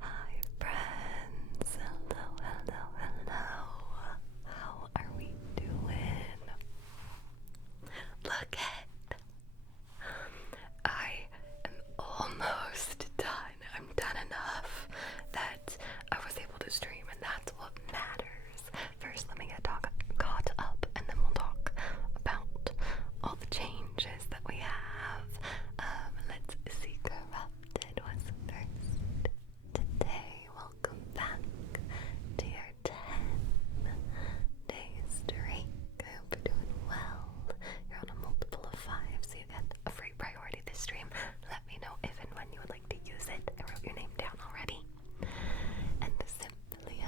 Hi friends, hello, hello, hello. How are we doing? Look at, I am almost done. I'm done enough that I was able to stream, and that's what matters. First, let me get caught up, and then we'll talk about all the changes that we have. Let's see, Corrupted was first today. Welcome back to your 10-day streak. I hope you're doing well. You're on a multiple of 5, so you get a free priority this stream. Let me know if and when you would like to use it. I wrote your name down already. And simply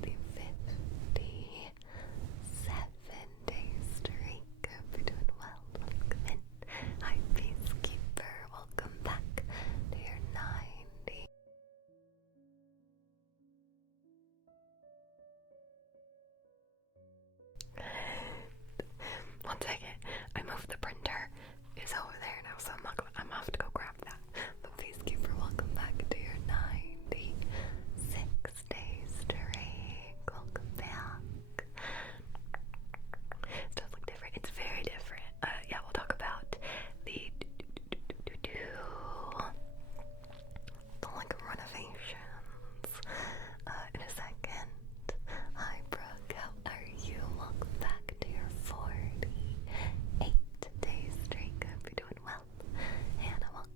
with the 57-day streak. I hope you're doing well. Welcome in. Hi, Peacekeeper. Welcome back to your 90. One second. I moved the printer. It's over there now, so I'm off to go grab that. But Peacekeeper, welcome back to your 96 days streak. Welcome back. It does look different. It's very different. Yeah, we'll talk about the like renovations in a second. Hi Brooke, how are you? Welcome back to your 48 days streak. Hope you're doing well. Hannah, welcome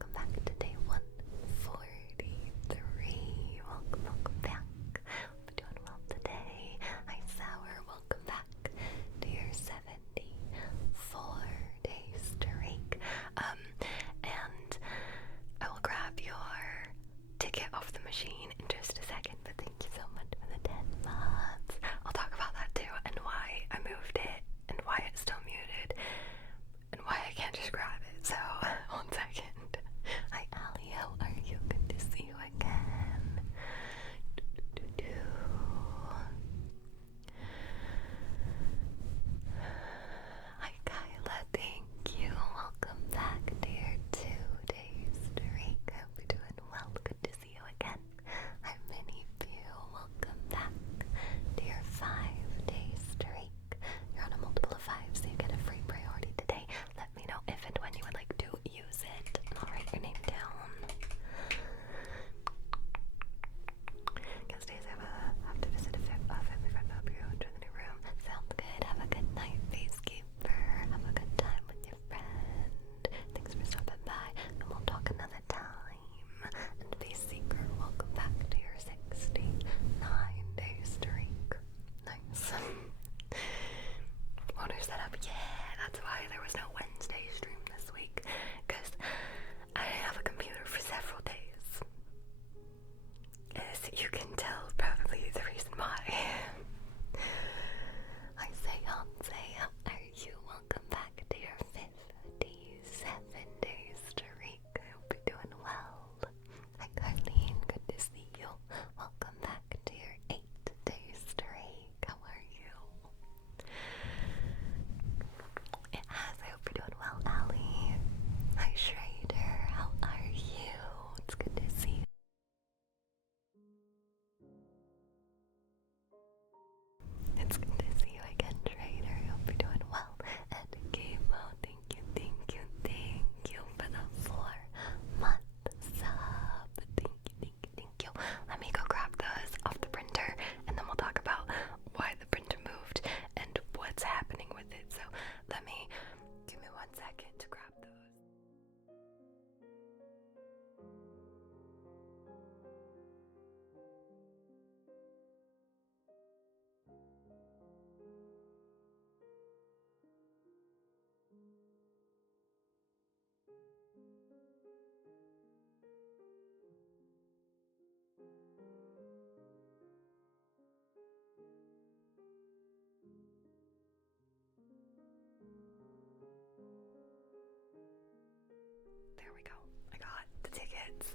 we go. I got the tickets.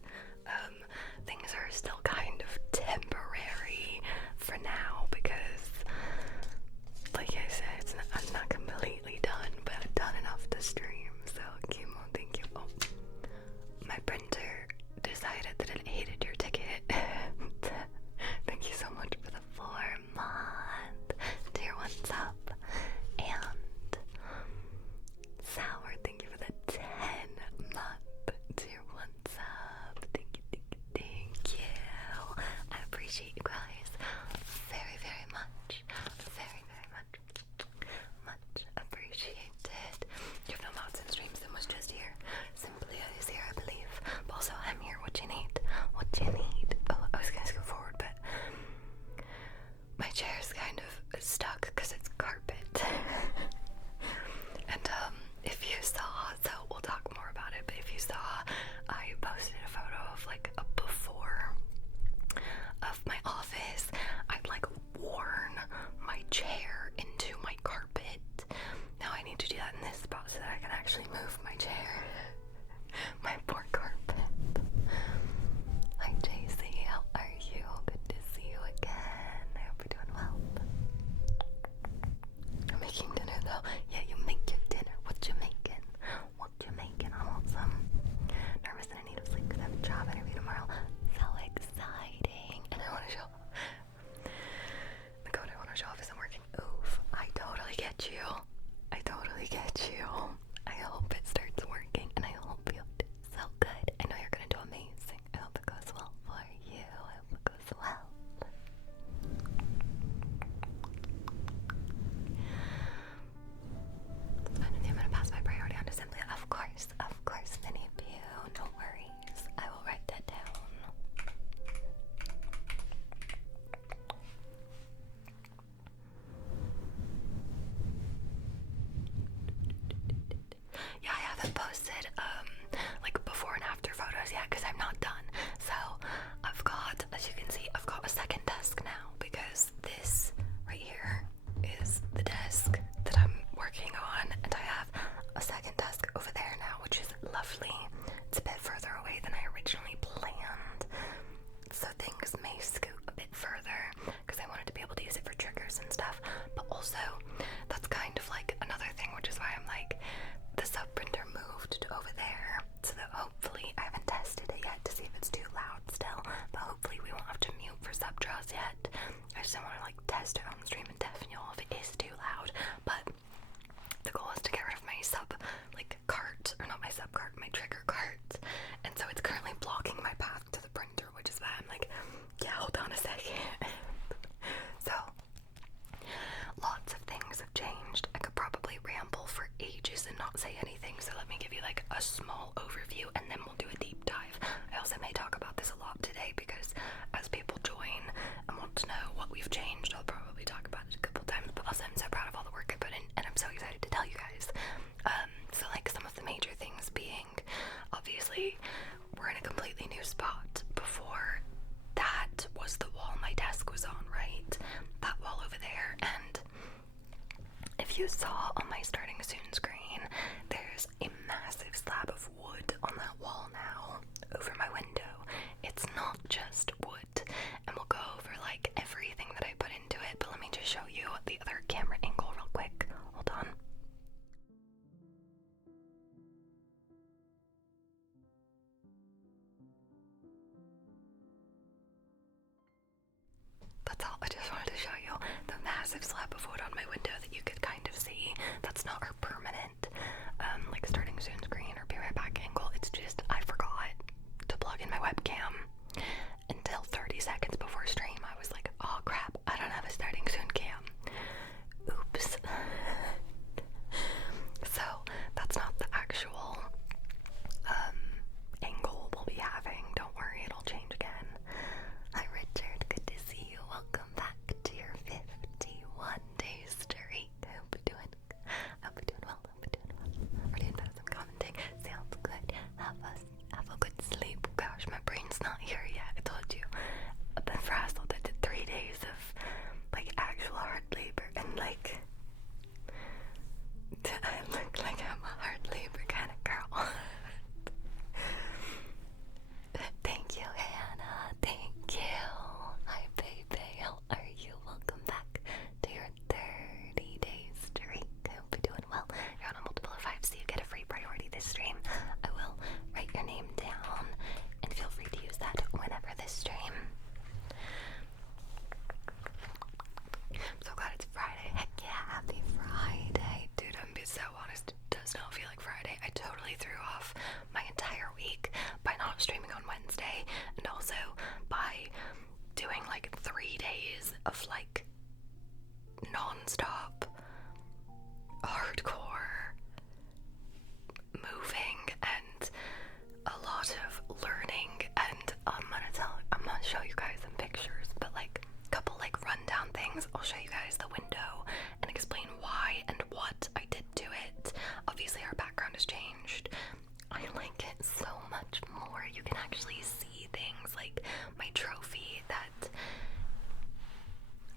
Things are still kind of temporary for now because, like I said, I'm not completely done, but I've done enough to stream. So, Kimo, thank you. Oh, my printer decided that it hated your ticket. Thank you so much for the 4-month. Dear, what's up? And Sour, thank you for the 10-month. Dear, what's up? Thank you, thank you. I appreciate you guys very, very much. Very, very much. Much appreciated. You have no mods and streams and was just here. Simply is here, I believe. But also, I'm here. What you need? What you need? Oh, I was gonna go forward, but my chair is kind of stuck because it's carpet. And if you saw, so we'll talk more about it, but if you saw, I posted a photo of like a before of my office. I'd like worn my chair into my carpet. Now I need to do that in this spot so that I can actually move my chair. My poor carpet. Hi JC, how are you? Good to see you again. I hope you're doing well. You're making dinner though. Yeah, you make your dinner. What you making? What you making? I want some. Nervous and I need to sleep because I have a job interview tomorrow. So exciting. And I want to show the code I want to show off isn't working. Oof. I totally get you. I totally get you. I hope it starts working and I hope you do so good. I know you're gonna do amazing. I hope it goes well for you. I hope it goes well. It's fine with you. I'm gonna pass my priority on to Simply. Of course, many of you. No worries. I will write that down. Yeah, I haven't posted like before and after photos yet because I'm not done. So I've got, as you can see, I've got a second desk now because this right here is the desk that I'm working on, and I have a second desk over there now, which is lovely. It's a bit further away than I originally planned, so things may scoot a bit further because I wanted to be able to use it for triggers and stuff. But also, that's kind of like another thing, which is why I'm like, the sub printer moved to over there, so that hopefully, I haven't tested it yet to see if it's too loud still, but hopefully we won't have to mute for sub draws yet. I just don't want to like test it on stream and deafen you all if it is too loud. But the goal is to get rid of my sub like cart, or not my sub cart, my trigger cart, and so it's currently blocking my path to the printer, which is why I'm like, yeah, hold on a second. So lots of things have changed. I could probably ramble for ages and not say anything, so let me give you like a small overview and then we'll do a deep dive. I also may talk about this a lot today because as people join and want to know what we've changed, I'll probably talk about it a couple times, but also I'm so proud of all the work I put in and I'm so excited to tell you guys. So like some of the major things being, obviously we're in a completely new spot. Before that was the wall my desk was on, right? That wall over there. And if you saw on my starting soon screen, there's a massive slab of wood on that wall now over my window. It's not just wood, and we'll go over like everything that I put into it, but let me just show you the other camera angle real quick. Hold on. That's all. I just wanted to show you the massive slab of wood on my window that you could kind of see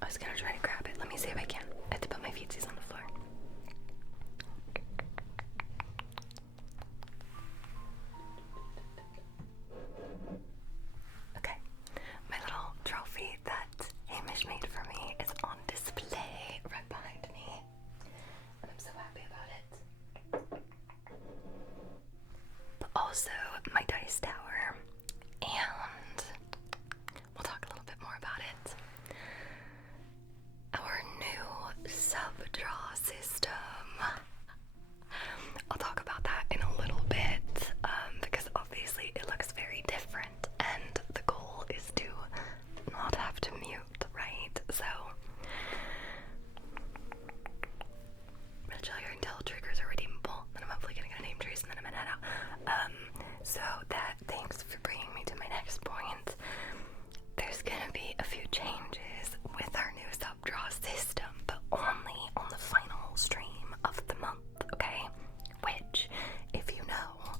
I was gonna try to grab it. Let me see if I can. I have to put my feetsies on the floor. Okay, my little trophy that Hamish made for me is on display right behind me, and I'm so happy about it. But also my dice tower, and we'll talk a little bit more about it. Our new sub-draw system. I'll talk about that in a little bit, because obviously it looks very different, and the goal is to not have to mute, right? So, I'm gonna chill here until triggers are redeemable, then I'm hopefully gonna get a name trace, and then I'm gonna head out. So that, thanks for bringing me to my next point. There's gonna be a few changes with our new sub-draw system, but only on the final stream of the month, okay? Which, if you know,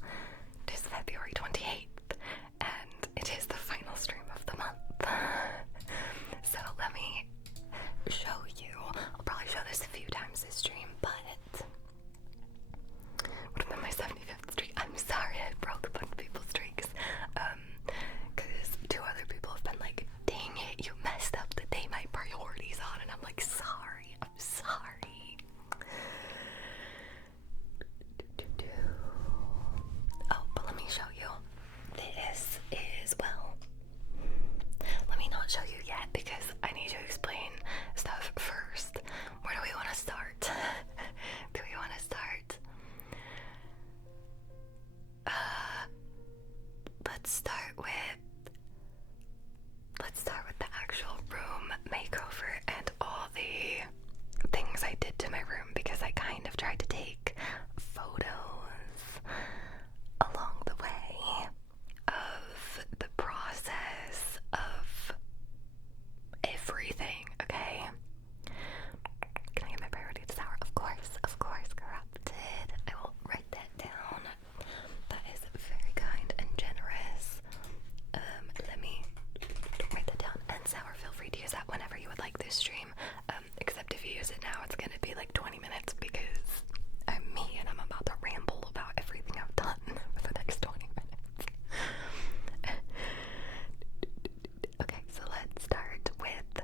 is February 28th, and it is the final stream of the month. So let me show you. I'll probably show this a few times this stream, but would have been my 75th streak. I'm sorry I broke a bunch of people's streaks, because 2 other people have been like, dang it, you messed up the day my priority's on, and I'm like, sorry, I'm sorry. Oh, but let me show you. This is, well, let me not show you yet because I need to explain stuff first. Where do we want to start? Do we want to start? Let's start with the actual room makeover and all the things I did to my room, because I kind of tried to take photos along the way of the process of everything, okay? Can I get my priorities sour? Of course, corrupted. I will write that down. That is very kind and generous. Let me write that down. And sour, feel free to use that whenever you would like this stream. Except if you use it now, it's gonna be like 20 minutes because I'm me and I'm about to ramble about everything I've done for the next 20 minutes. Okay, so let's start with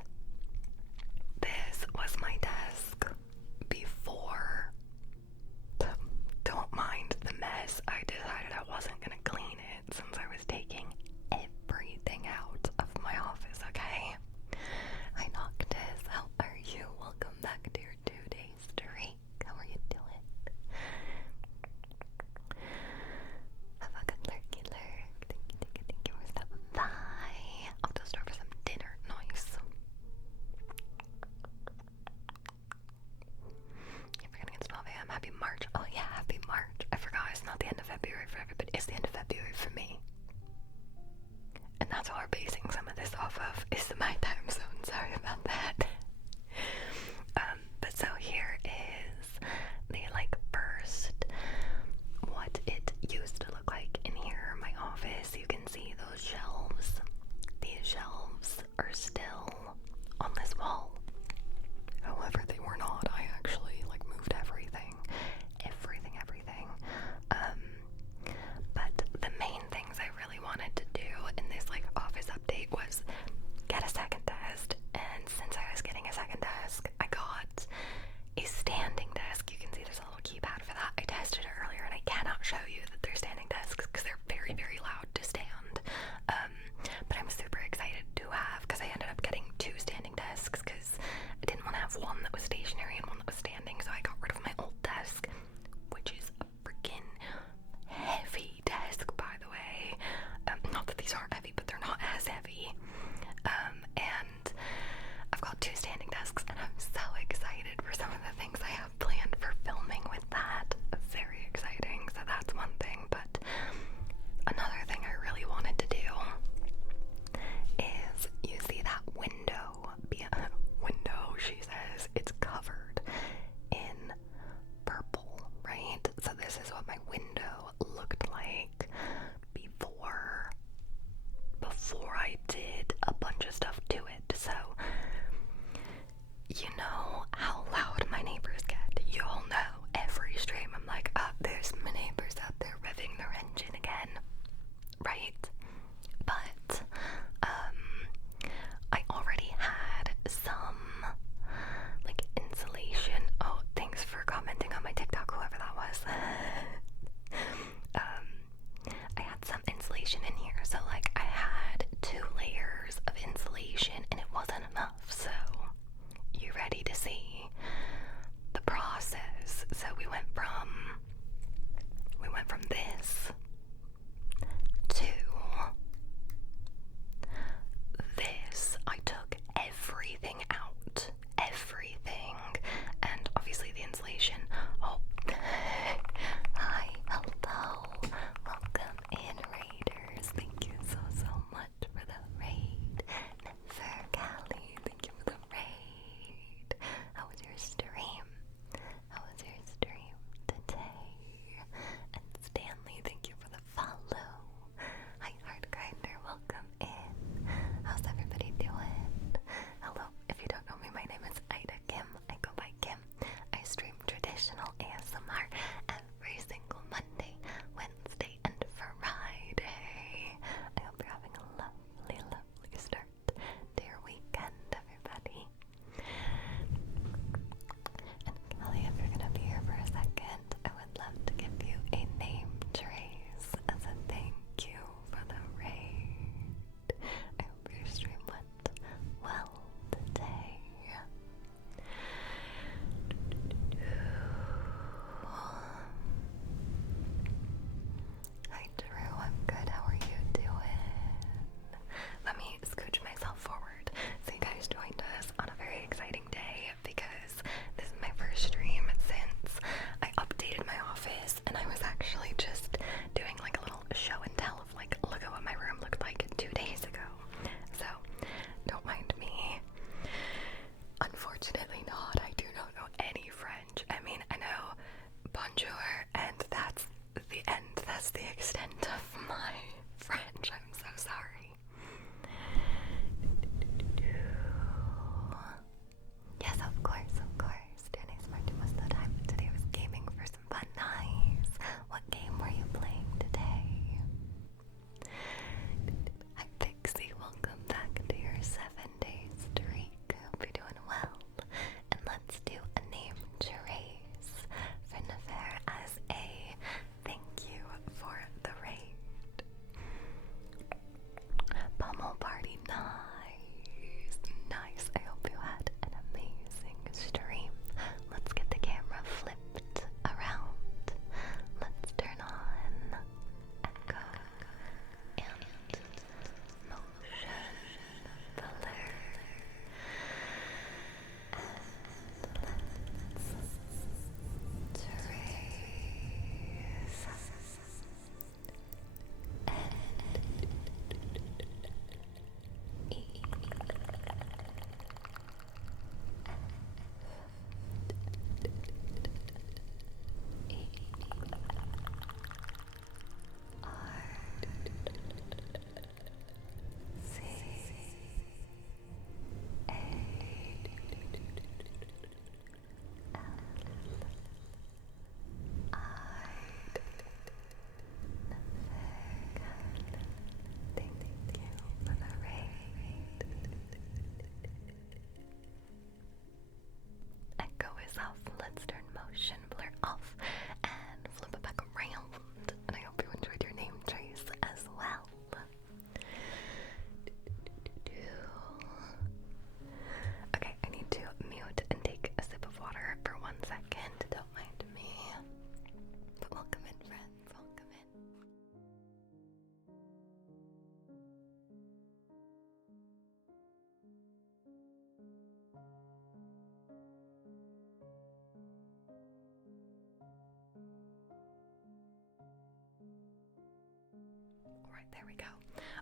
Alright, there we go.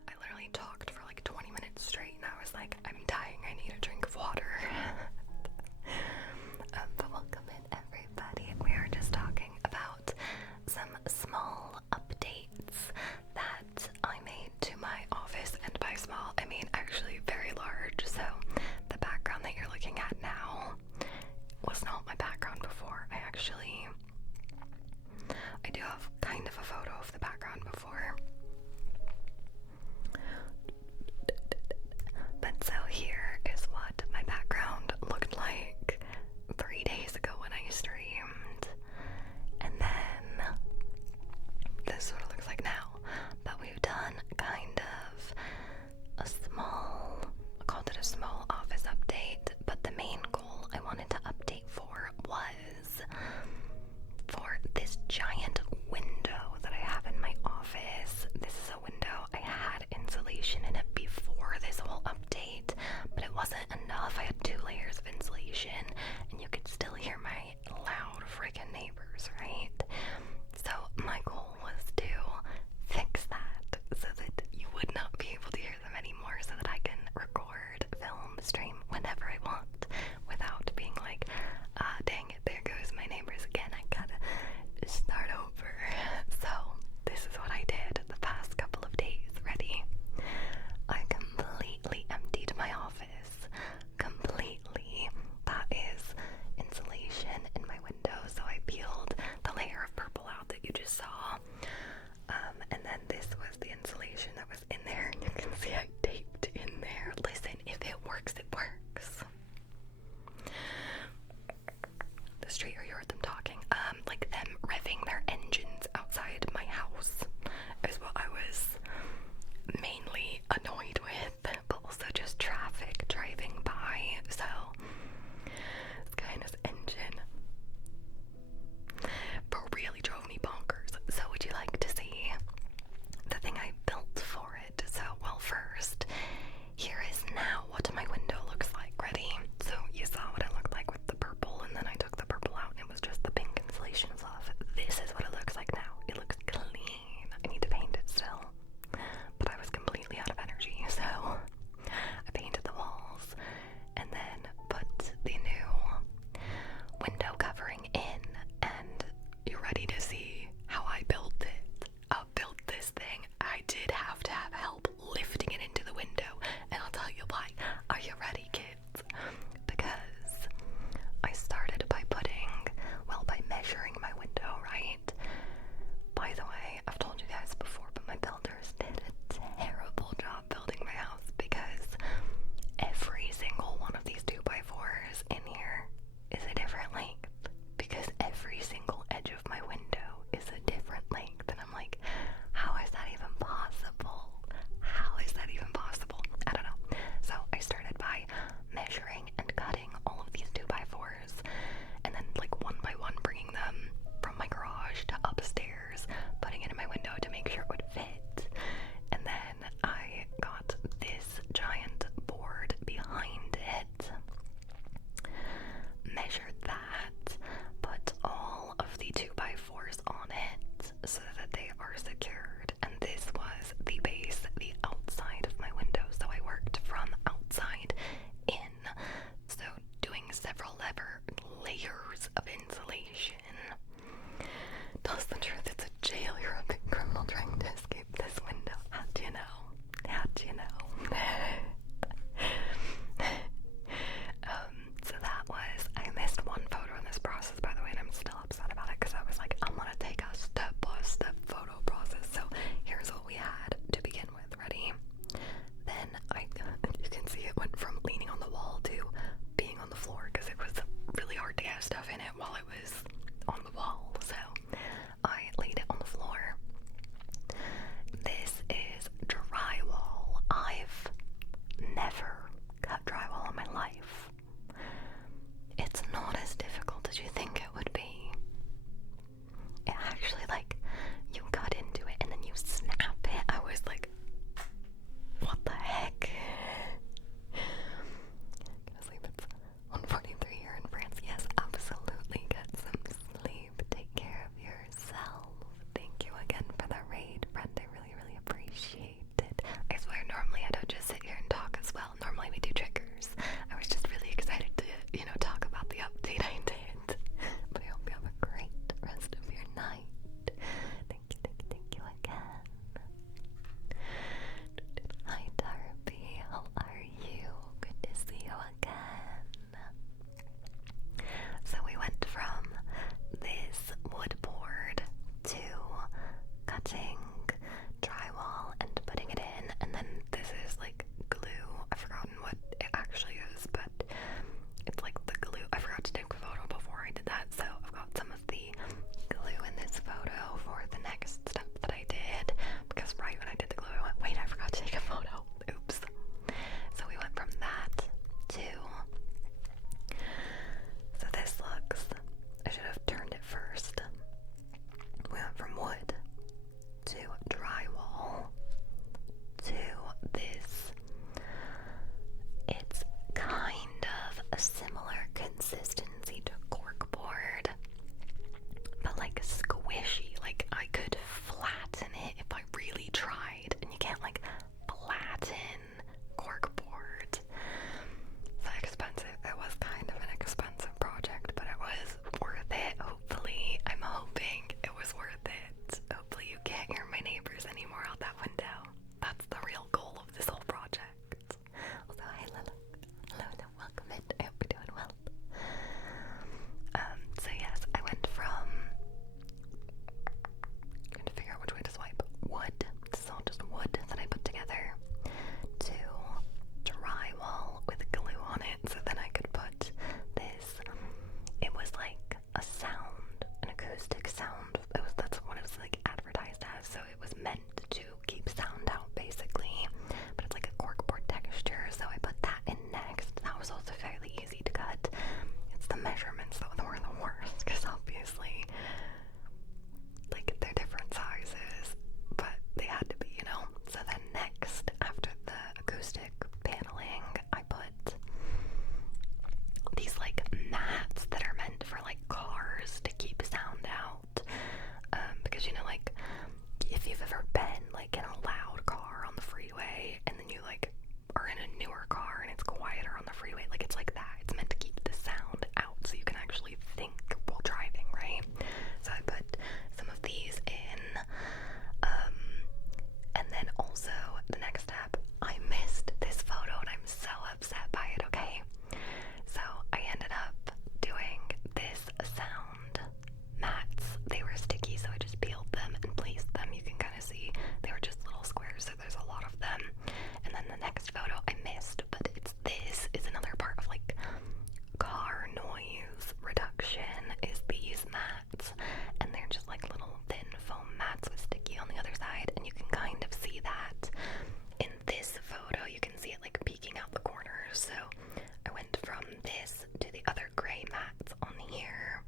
I literally talked for like 20 minutes straight and I was like, I'm dying, I need a drink of water. But welcome in everybody. We are just talking about some small updates that I made to my office, and by small, I mean actually very large. So the background that you're looking at now was not my background before. I do have kind of a photo of the background before. But so here is what my background looked like 3 days ago when I streamed. And then this is what it looks like now. But we've done kind of a small, I called it a small office update, but the main goal I wanted to update for was for this giant window that I have in my office. This is a window, I had insulation in it before this whole update, but it wasn't enough. I had 2 layers of insulation and you could still hear my loud freaking neighbors, right? So my goal was to fix that so that you would not be able to hear them anymore, so that I can record, film, stream whenever I want without being like, dang it, there goes my neighbors again, I gotta start over. So this is what I did the past couple of days. Ready? I completely emptied my office. Completely. That is insulation in my window, so I peeled the layer of purple out that you just saw. And then this was the insulation that was in there, and you can see I taped in there. Listen, if it works, it works. this to the other gray mats on here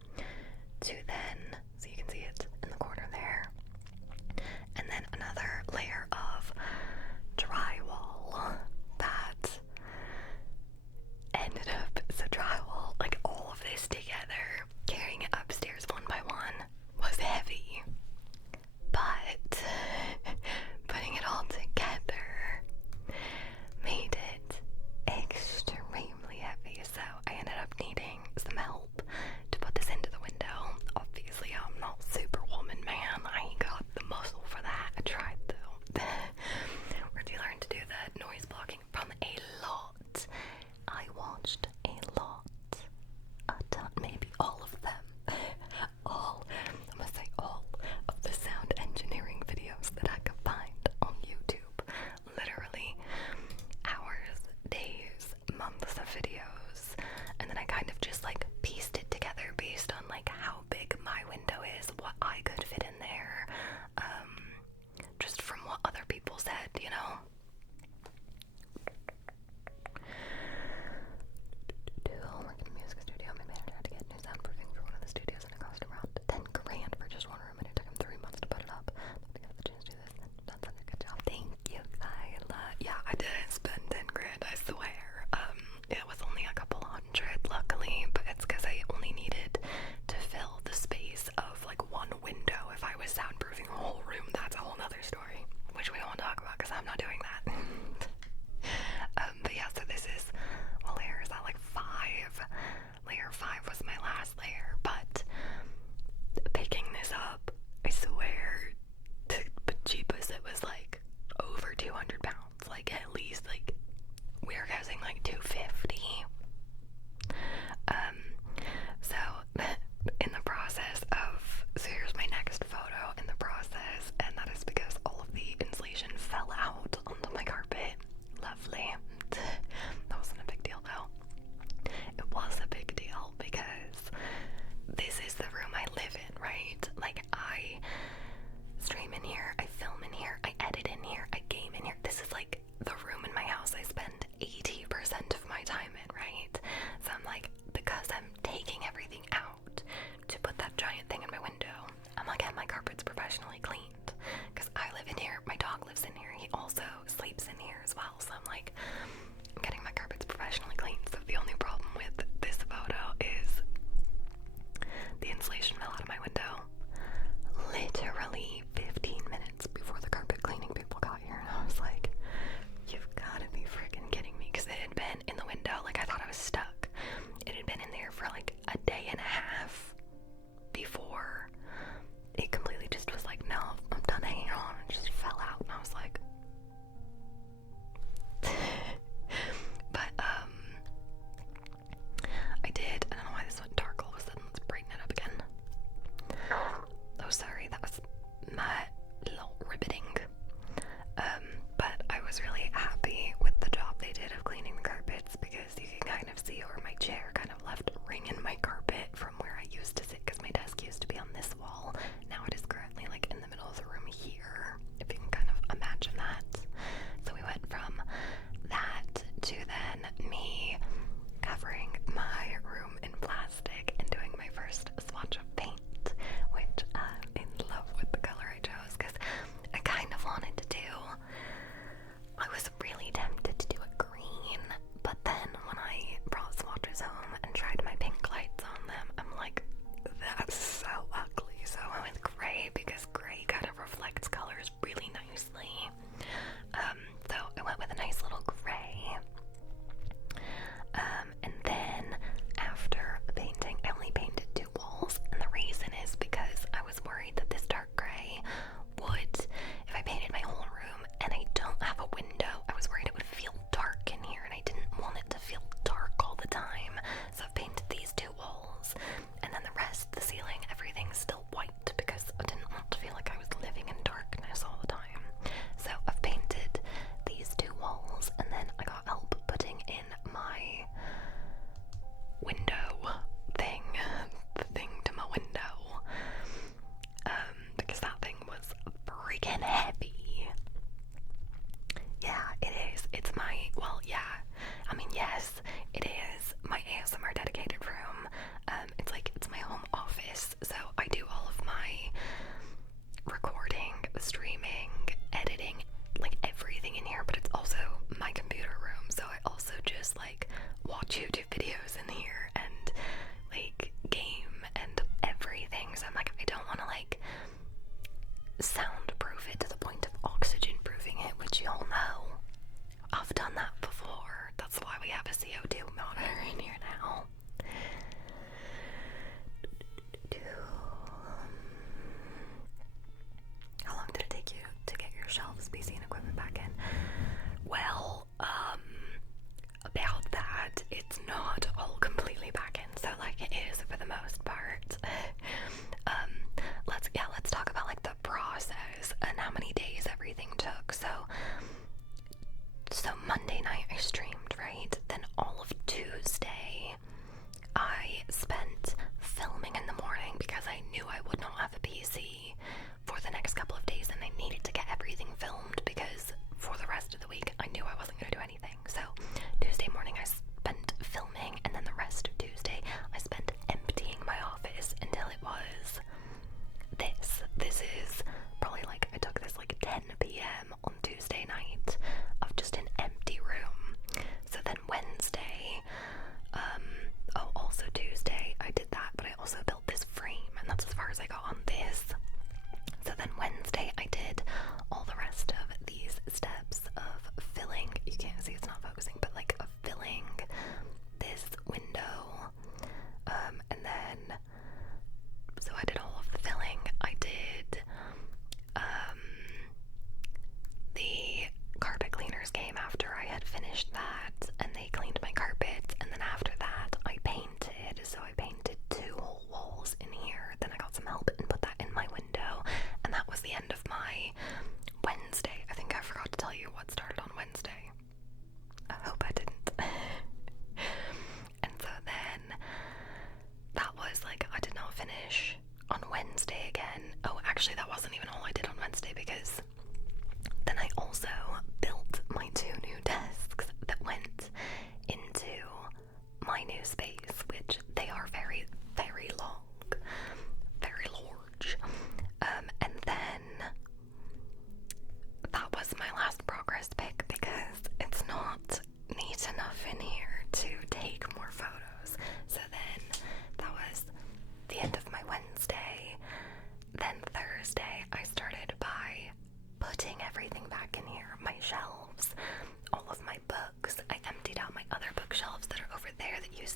to then, so you can see it in the corner there, and then another layer of drywall that ended up, so drywall, like all of this together, carrying it upstairs one by one was heavy, but putting it all together made it extremely heavy. So I ended up needing some help to put this into the window. Obviously I'm not Superwoman, man. I ain't got the muscle for that. I tried though. Where'd you learn to do the noise blocking from? A lot. I watched a lot. A ton, maybe all of them. All, I'm gonna say all of the sound engineering videos that I could find on YouTube. Literally hours, days, months of videos, and then I kind of just like pieced it together based on like how big my window is, what I could fit in there, just from what other people said, you know. Work in a music studio. My manager had to get new soundproofing for one of the studios, and it cost around 10 grand for just one room, and it took him 3 months to put it up. But we got the chance to do this, and done such a good job. Thank you, Kyla. Yeah, I didn't spend 10 grand, I swear. It was only a couple hundred, luckily, but it's because I only needed to fill the space of like one window. If I was soundproofing a whole room, that's a whole nother story, which we won't talk about because I'm not doing that. But yeah, so this is, what layer is that, like 5? Layer 5 was my last layer, but picking this up, I swear to bejeebus, it was like over 200 pounds, like at least, like we were guessing like 250. So in the process of, so here's my next photo in the process, and that is because all of the insulation fell out onto my carpet. Lovely. That wasn't a big deal though. It was a big deal because this is the room I live in, right? Like I stream in here, I film in here, I edit in here, I game in here. This is like the room in my house I spend 80% of my time in, right? So I'm like, because I'm taking everything out to put that giant thing in my window, I'm like, my carpet's professionally cleaned because I live in here, my dog lives in here, he also sleeps in here as well. So I'm like, I'm getting my carpets professionally cleaned. So the only problem with this photo is the insulation fell out of my window literally 15 minutes before the carpet cleaning people got here, and I was like, you've gotta be freaking kidding me, because it had been in the window, like I thought I was stuck. It had been in there for like a day and a half before it completely just was like, no, I'm done hanging on, and just fell out, and I was like, but I did, I don't know why this went dark all of a sudden, let's brighten it up again. Oh, sorry, that was my little ribbiting. But I was really happy with the job they did of cleaning the carpets, because you can kind of see where my chair kind of left a ring in my carpet from where I used to sit, because my desk used to be on this wall. Now it is currently like in the middle of the room here, if you can kind of imagine that. So we went from that to then me covering my room in plastic and doing my first swatch of paint, which I'm in love with the color I chose, because I kind of wanted to do, I was really tempted to do a green, but then when I brought swatches home and tried my pink lights on them,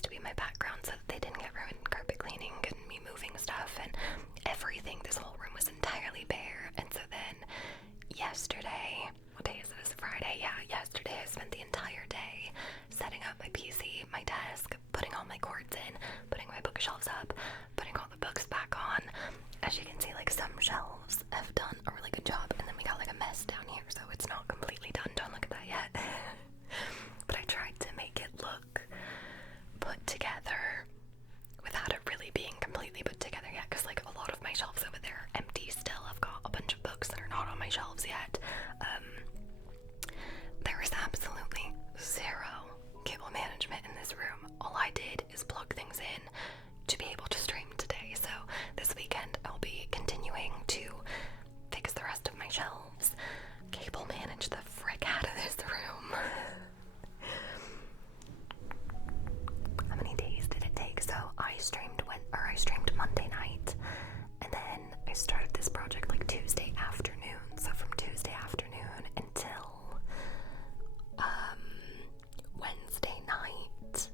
to be my background so that they didn't get ruined carpet cleaning and me moving stuff and everything. This whole room was entirely bare. And so then yesterday, what day is this? Friday? Yeah, yesterday I spent the entire day setting up my PC, my desk, putting all my cords in, putting my bookshelves up, putting all the books back on. As you can see, like, some shelves have done a really good job, and then we got like a mess down here, so it's not completely done. Don't look at that yet. But I tried to make it look put together without it really being completely put together yet, because like a lot of my shelves over there are empty still. I've got a bunch of books that are not on my shelves yet. There is absolutely zero cable management in this room. All I did is plug things in to be able to stream today. So this weekend I'll be continuing to fix the rest of my shelves, cable manage the frick out of this room. How many days did it take? So I streamed Monday night, and then I started this project like Tuesday afternoon. So from Tuesday afternoon until Wednesday night,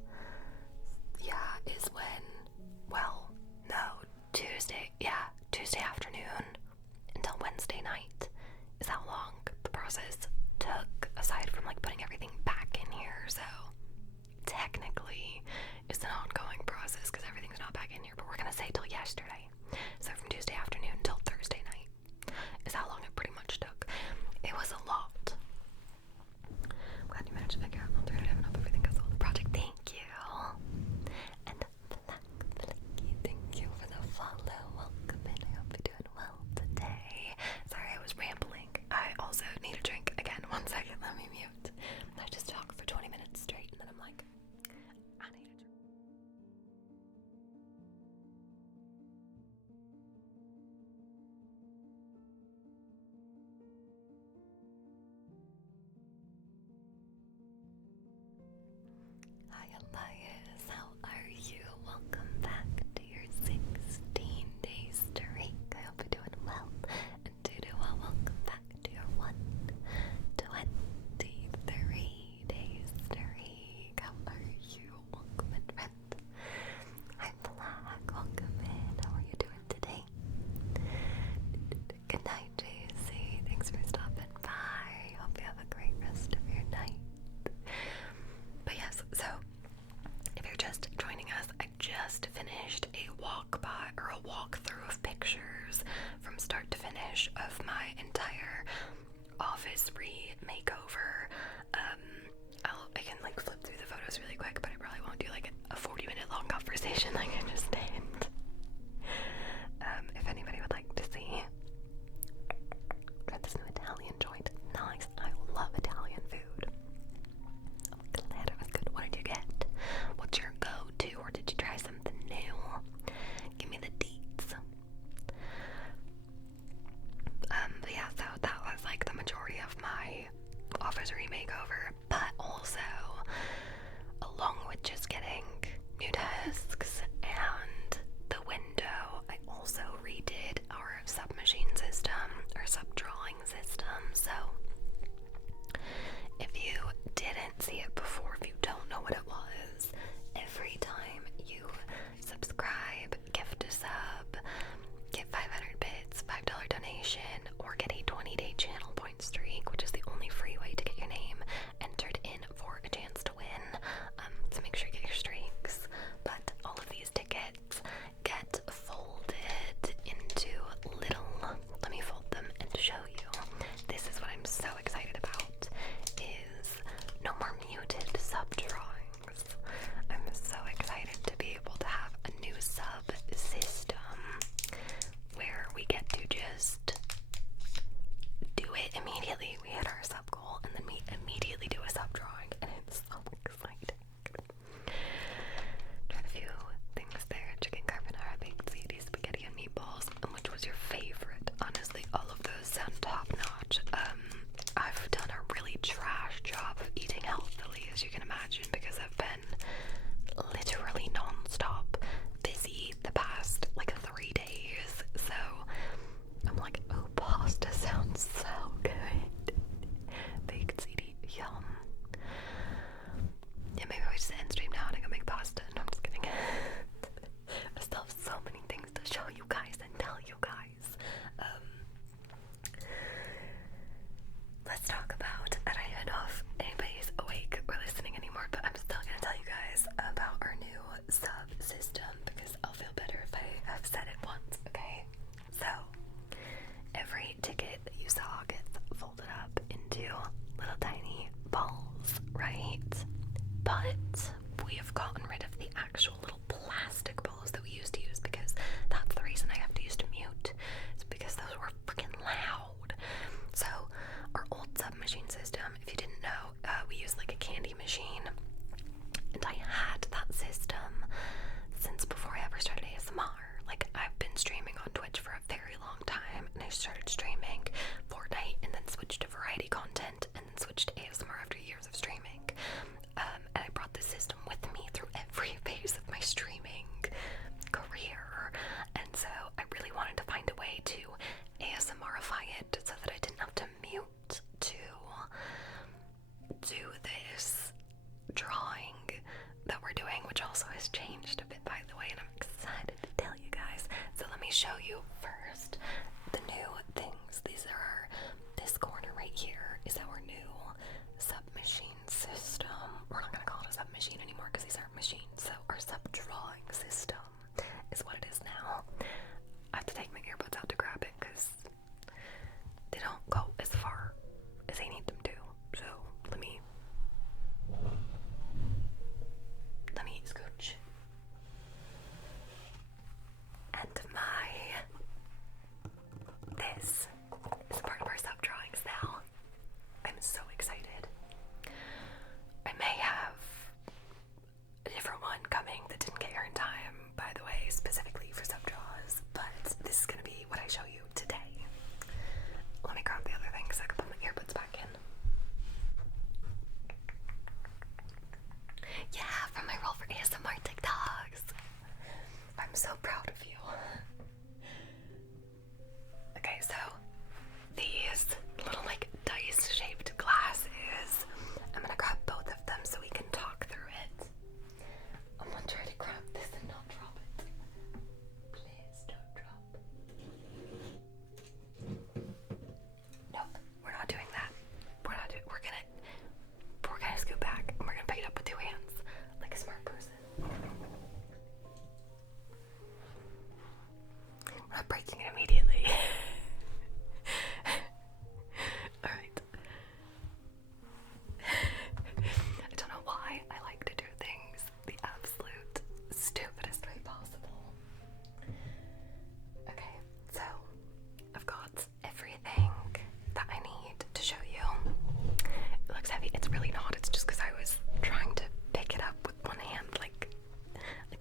is when, well, no, Tuesday afternoon until Wednesday night is how long the process took, aside from like putting everything back in here. So technically it's an ongoing process because everything's not back in here, but we're gonna say till yesterday. So from Tuesday afternoon till Thursday night is how long it pretty much took. It was a lot. I'm glad you managed to figure out alternative and hope everything goes well with the project. Thank you. And thank you for the follow. Welcome in. I hope you're doing well today. Sorry, I was rambling. I also need a drink. Again, 1 second, let me mute. I just talked for 20 minutes straight, and then I'm like, I need a drink. Hi Elias, how are you? Welcome back to your 16-day streak. I hope you're doing well. And do well, welcome back to your 123-day streak. How are you? Welcome in, friend. Hi Black, welcome in. How are you doing today? Good night, JC. Thanks for stopping by. Hope you have a great rest of your night. But yes, so if you're just joining us, I just finished a walkthrough of pictures from start to finish of my entire office makeover. I can like flip through the photos really quick, but I probably won't do like a 40-minute long conversation like I just did. If anybody would like to see, tried this new Italian joint. Nice. I love Italian food. I'm glad it was good. What did you get? What's your go-to, or did you try something new? Give me the deets. But yeah, so that was like the majority of my office makeover. actual little plastic bowls that we used to use, because that's the reason I have to use to mute. It's because those were freaking loud. So our old submachine system, if you didn't know, we used like a candy machine, and I had that system since before I ever started ASMR. Like, I've been streaming on Twitch for a very long time, and I started streaming Fortnite and then switched to variety content and then switched to ASMR after years of streaming. And I brought the system with me through every phase of my streaming career, and so I really wanted to find a way to ASMRify it so that I didn't have to mute to do this drawing that we're doing, which also has changed a bit, by the way, and I'm excited to tell you guys. So let me show you first the new things. This corner right here is our new submachine system. We're not gonna call it a submachine anymore because these aren't machines. So our sub-drawing system is what it is now. I have to take my earbuds out to grab it because they don't go as far as I need them to. So let me scooch. And this is part of our sub drawings now. I'm so excited. I may have a different one coming that didn't get here in time, by the way, specifically for sub draws, but this is gonna be what I show you today. Let me grab the other thing so I can put my earbuds back in. Yeah, from my role for ASMR TikToks. I'm so proud of you. Okay, so these little like dice-shaped glasses, I'm gonna grab both of them so we can talk through it. I'm gonna try to grab this and not drop it. Please don't drop. Nope, we're not doing that. We're gonna scoot back and we're gonna pick it up with two hands, like a smart person. We're not breaking it immediately. Alright. I don't know why I like to do things the absolute stupidest way possible. Okay, so I've got everything that I need to show you. It looks heavy. It's really not. It's just because I was trying to pick it up with one hand, like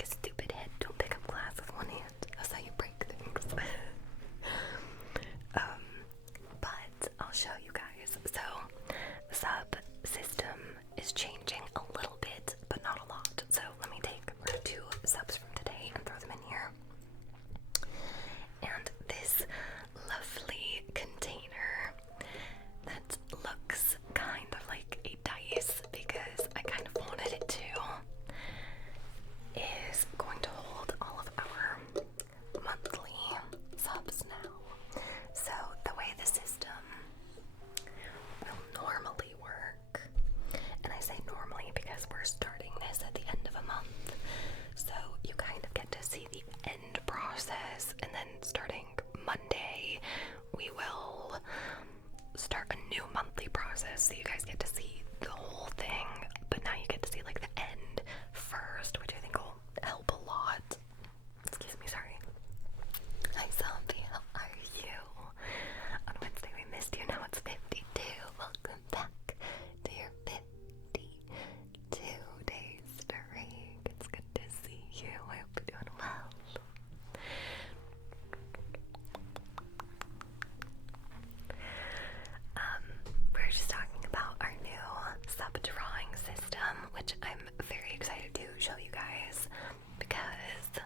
a stupid head. Don't pick up glass with one hand. That's how you break things. But I'll show you guys. So the sub system is changing a little bit, but not a lot. So let me take our two subs from today and throw them in here. And this lovely container that looks kind of like a dice because I kind of wanted it to, is going to hold all of our monthly subs now. So the way the system will normally work, and I say normally because we're starting this at the end of a month, so you kind of get to see the end process, and then starting Monday we will start a new monthly process, so you guys get to see the whole thing, but now you get to see like the end first, which I think will help a lot. Excuse me, sorry. Hi zombie, how are you? On Wednesday we missed you, now it's 52. Welcome back to your 52 days straight. It's good to see you. I hope you're doing well. We're just talking about our new sub-drawing system, which I'm very excited to show you guys because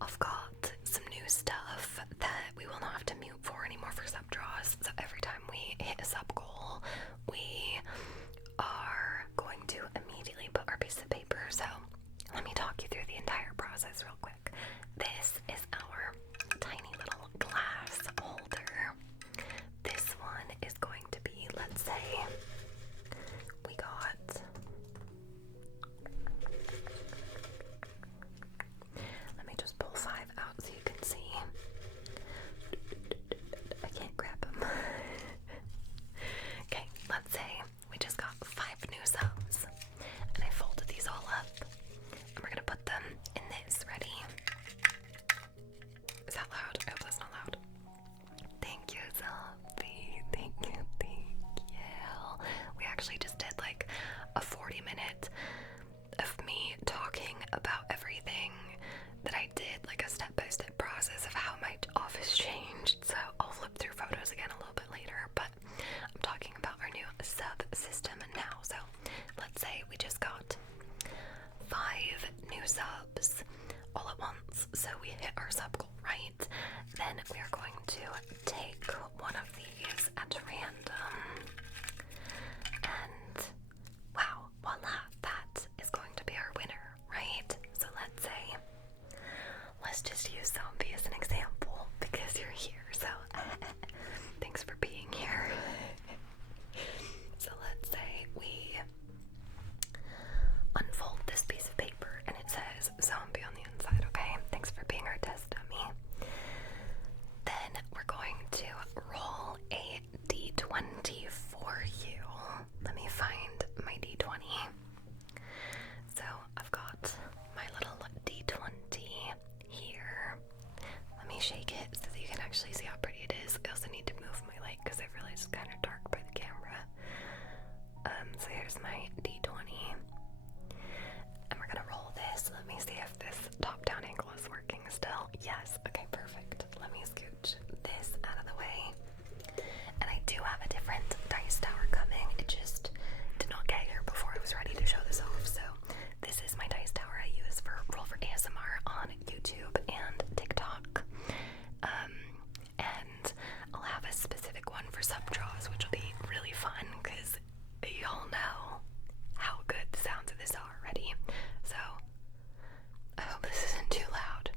I've got some new stuff that we will not have to mute for anymore for sub draws. So every time we hit a sub goal, we are going to immediately put our piece of paper. So let me talk you through the entire process real quick. This is our tiny little glass holder. This one is going to be, let's say, we got, let me just pull 5 out so you can see. I can't grab them. Okay, let's say we just got 5 new subs, and I folded these all up subs all at once. So we hit our sub goal, right? Then we are going to take one of these at random. And wow, voila, that is going to be our winner, right? So let's just use zombie as an example because you're here. So thanks for being here. So let's say we unfold this piece of paper and it says zombie on the inside, okay? Thanks for being our test dummy. Then we're going to roll a d20 for you. Let me find my d20. So I've got my little d20 here. Let me shake it so that you can actually see how pretty it is. I also need to move my light because I realized it's kind of dark by the camera. So here's my d20. And we're gonna roll this. Let me see if this top-down angle is working still. Yes, okay, perfect. Let me scooch this out of the way. And I do have a different dice tower coming. It just did not get here before I was ready to show this off. So this is my dice tower I use for Roll for ASMR on YouTube and TikTok. And I'll have a specific one for sub draws, which will be really fun because y'all know how good the sounds of this are already. So I hope this isn't too loud.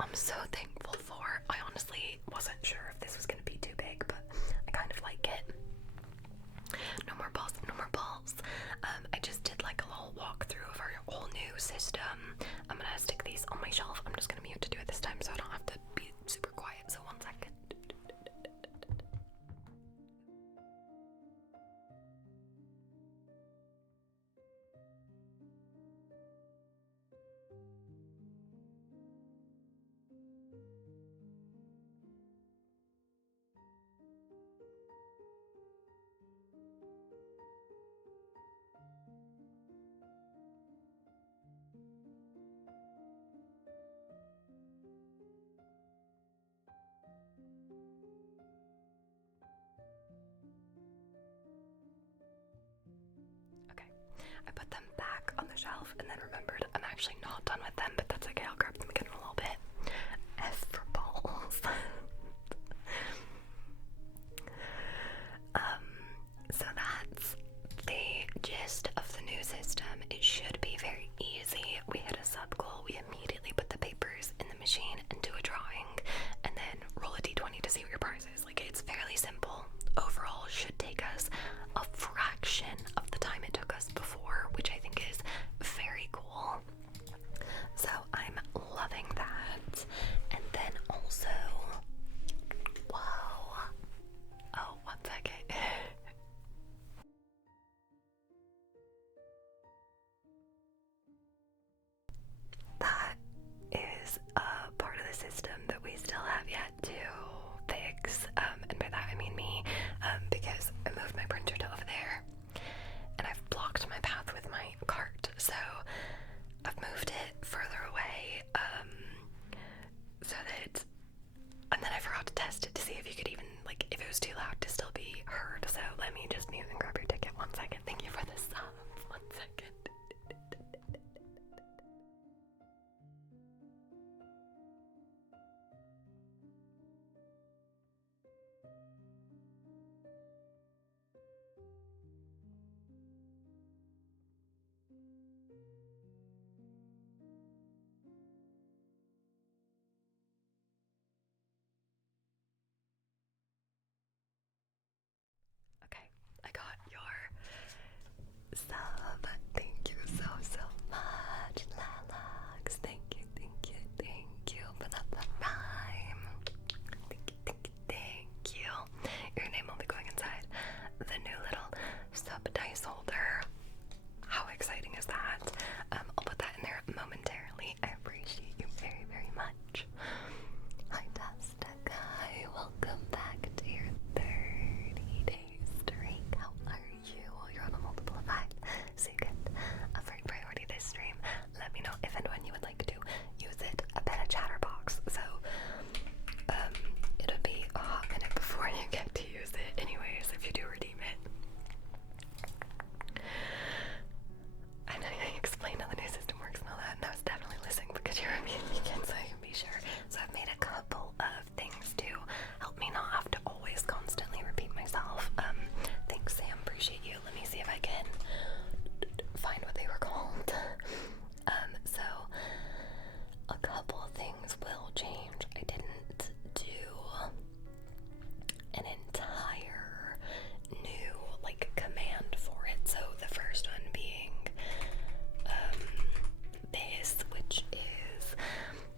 I'm so thankful for. I honestly wasn't sure if this was going to be too big, but I kind of like it. No more balls, no more balls. I just did like a little walkthrough of our whole new system. I'm gonna stick these on my shelf. I'm just gonna mute to do it this time so I don't have to be super quiet. So 1 second. Okay, I put them back on the shelf and then remembered I'm actually not done with them, but that's okay, I'll grab them again in a little bit. F for balls. So that's the gist of the new system. It should be very easy. We hit a sub goal, we immediately put the papers in the machine and do a drawing, and then roll a d20 to see what your prize is. Like, it's fairly simple. Overall, should take us a fraction of the time it took us before, which I think is very cool. So I'm loving that. And then also, whoa. Oh, 1 second. That is a part of the system that we still have yet to fix, and by that I mean me, because I moved my printer to over there, and I've blocked my path with my cart, so I've moved it further away, so that, and then I forgot to test it to see if you could even, like, if it was too loud to still be heard, so let me just mute and grab your ticket. 1 second. Thank you for the sub. 1 second. Okay, I got your sub. Thank you so much, Lalax. Thank you for the rhyme. Thank you. Your name will be going inside the new little sub dice holder. How exciting is that? I'll put that in there momentarily. I appreciate you very, very much. Hi, Dasta Guy. Welcome back to your 30-day streak. How are you? You're on a multiple of 5, so you get a free priority this stream. Let me know if and when you would like to use it. A bit of chatterbox, so it'll be a hot minute before you get to use it. Anyways, if you do redeem it. I know I explained how the new system works and all that, and I was definitely listening because you're a vegan, so I can be sure. So I've made a couple of things to help me not have to always constantly repeat myself. Thanks, Sam. Appreciate you. Let me see if I can find what they were called. So a couple of things will change. I didn't do an entire new like command for it. So the first one being this, which is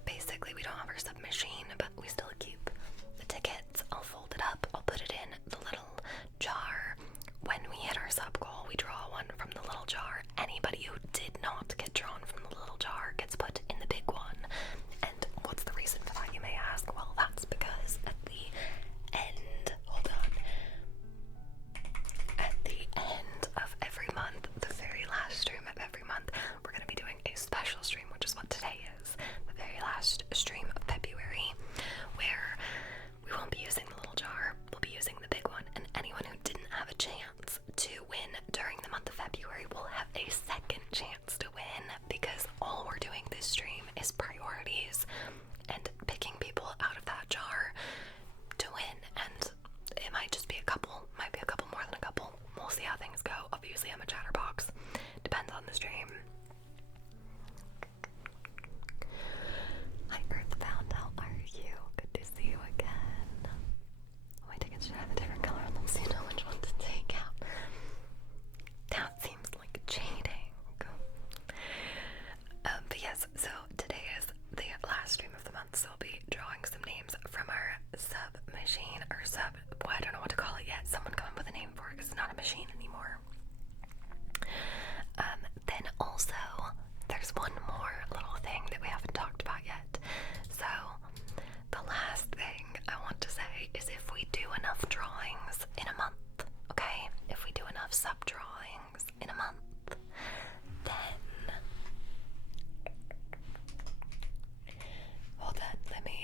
basically we don't have our sub machine, but we still keep the tickets. I'll fold it up, I'll put it in the little jar. When we hit our sub goal, we draw one from the little jar. Anybody who did not get drawn from the little jar gets put in the big one. And what's the reason for that, you may ask? Well, that's because at the end, hold on, at the end of every month, the very last stream of every month, we're going to be doing a special stream, which is what today is, the very last stream of February, where we won't be using the little jar, we'll be using the big one, and anyone who didn't have a chance to win during the month of February will have a second chance to win, because all we're doing this stream is priorities and picking people out of that jar to win, and it might just be a couple, might be a couple more than a couple. We'll see how things go. Obviously, I'm a chatterbox. Depends on the stream. Hi, also be drawing some names from our sub machine, or sub, well, I don't know what to call it yet. Someone come up with a name for it because it's not a machine anymore. Then also, there's one more little thing that we haven't talked about yet. So, the last thing I want to say is if we do enough drawings in a month, okay? If we do enough sub drawings in a month, then hold on, let me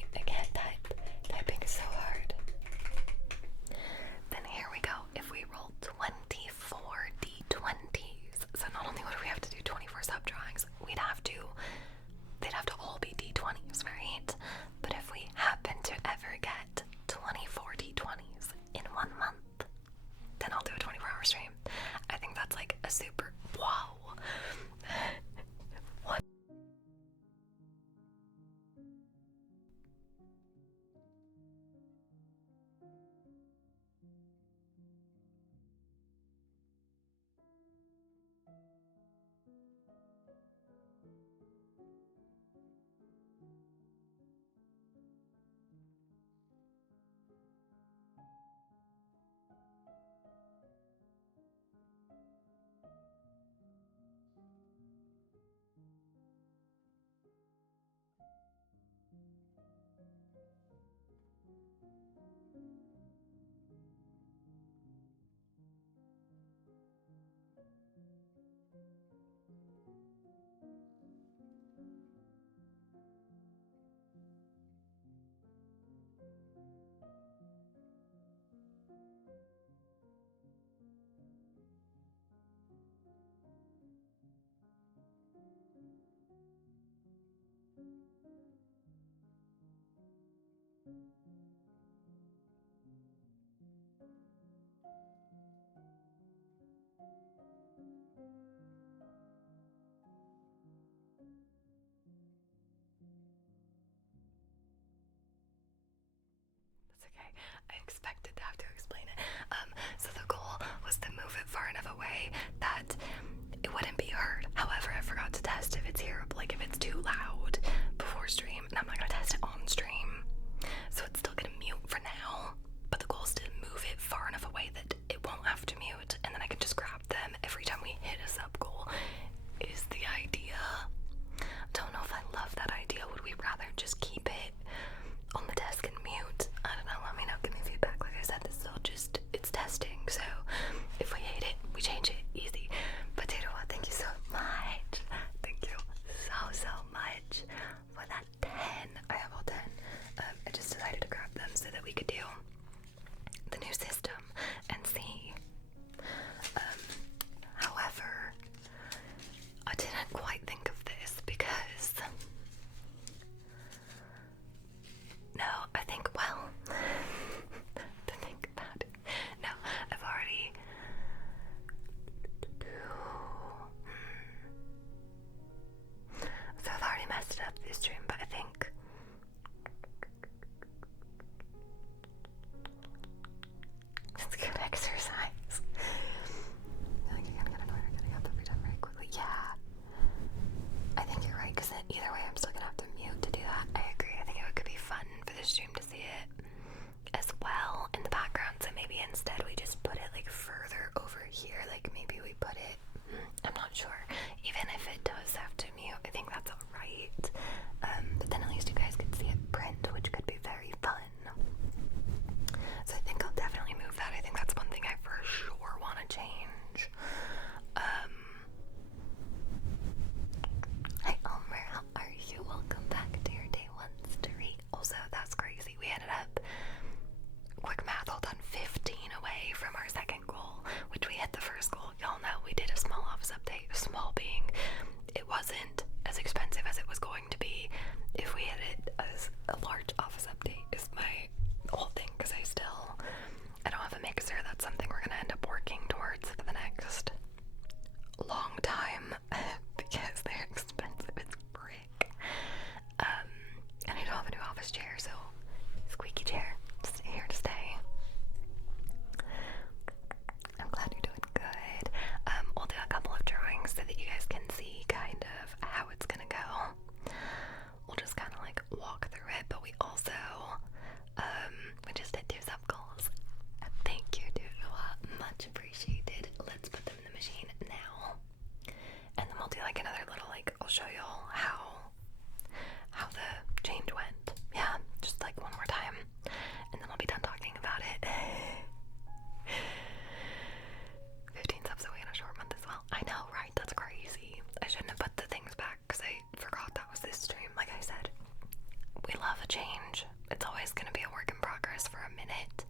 change. It's always going to be a work in progress for a minute.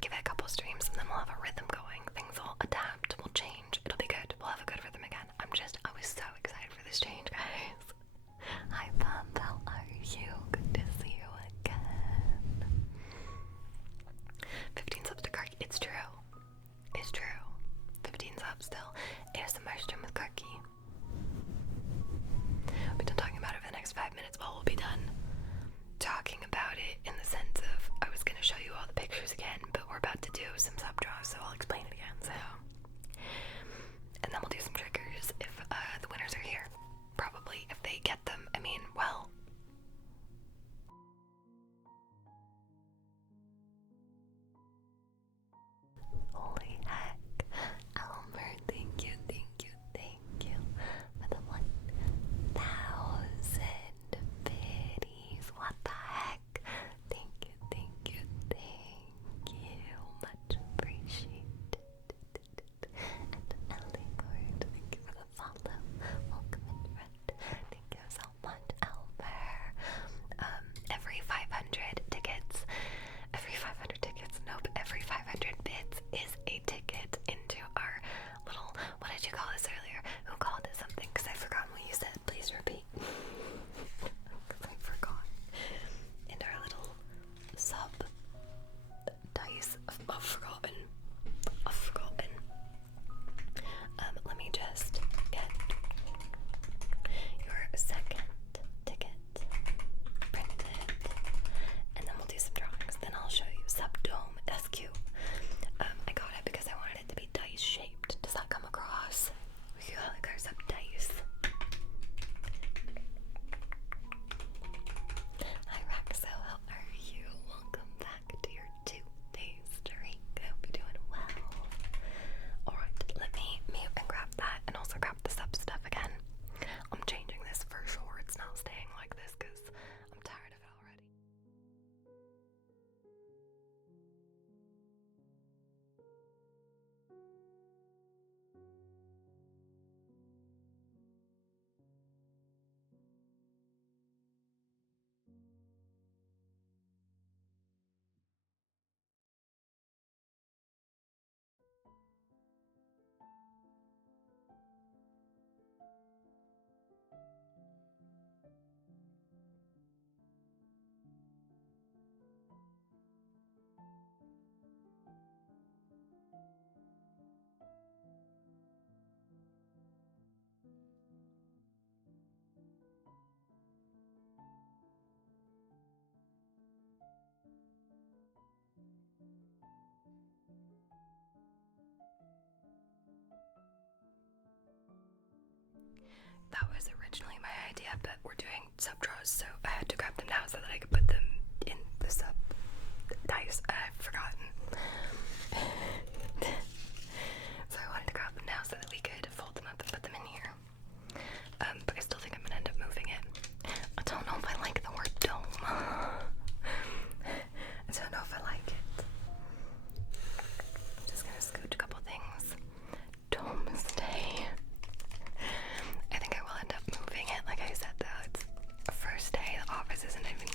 Give it a couple streams and then we'll have a rhythm going. Things will adapt, will change. It'll be good. We'll have a good rhythm again. I was so excited for this change, guys. Hi, Pam. How are you? Good to see you again. 15 subs to Karki. It's true. It's true. 15 subs still. ASMR stream with Karki. We'll be done talking about it for the next 5 minutes. Well, we'll be done talking about it in the sense of I was going to show you all the pictures again, but we're about to do some sub draws, so I'll explain it again. So, and then we'll do some triggers if the winners are here. Probably if they get them. I mean, well. Holy heck. Elmer, thank you for the 1,000 biddies. What the heck? Thank you. Much appreciated. And Ellie Gord, thank you for the follow. Welcome in, friend. Thank you so much, Elmer. Every 500 tickets, nope, every 500 bits is a ticket into our little, what did you call this earlier? Who called it something? Because I forgot what you said. Please repeat. Because I forgot. Into our little sub dice. I've forgotten. Let me just get your second ticket printed, and then we'll do some drawings. Then I'll show you Subdome. That's cute. I got it because I wanted it to be dice shaped. Does that come across? We got like our sub dice. Hi Raxo, how are you? Welcome back to your 2-day streak. I hope you're doing well. Alright, let me mute and grab that and also grab the sub stuff again. I'm changing this for sure. It's not staying like this because I'm tired of it already. That was originally my idea, but we're doing sub draws, so I had to grab them now so that I could put them in the sub dice. I've forgotten. So I wanted to grab them now so that we could fold them up and put them in here. But I still think I'm gonna end up moving it. I don't know if I like the word dome. I don't know if I like it. I'm just gonna scooch a couple things. Dome stay. I think I will end up moving it. Like I said, though, it's a first day. The office isn't even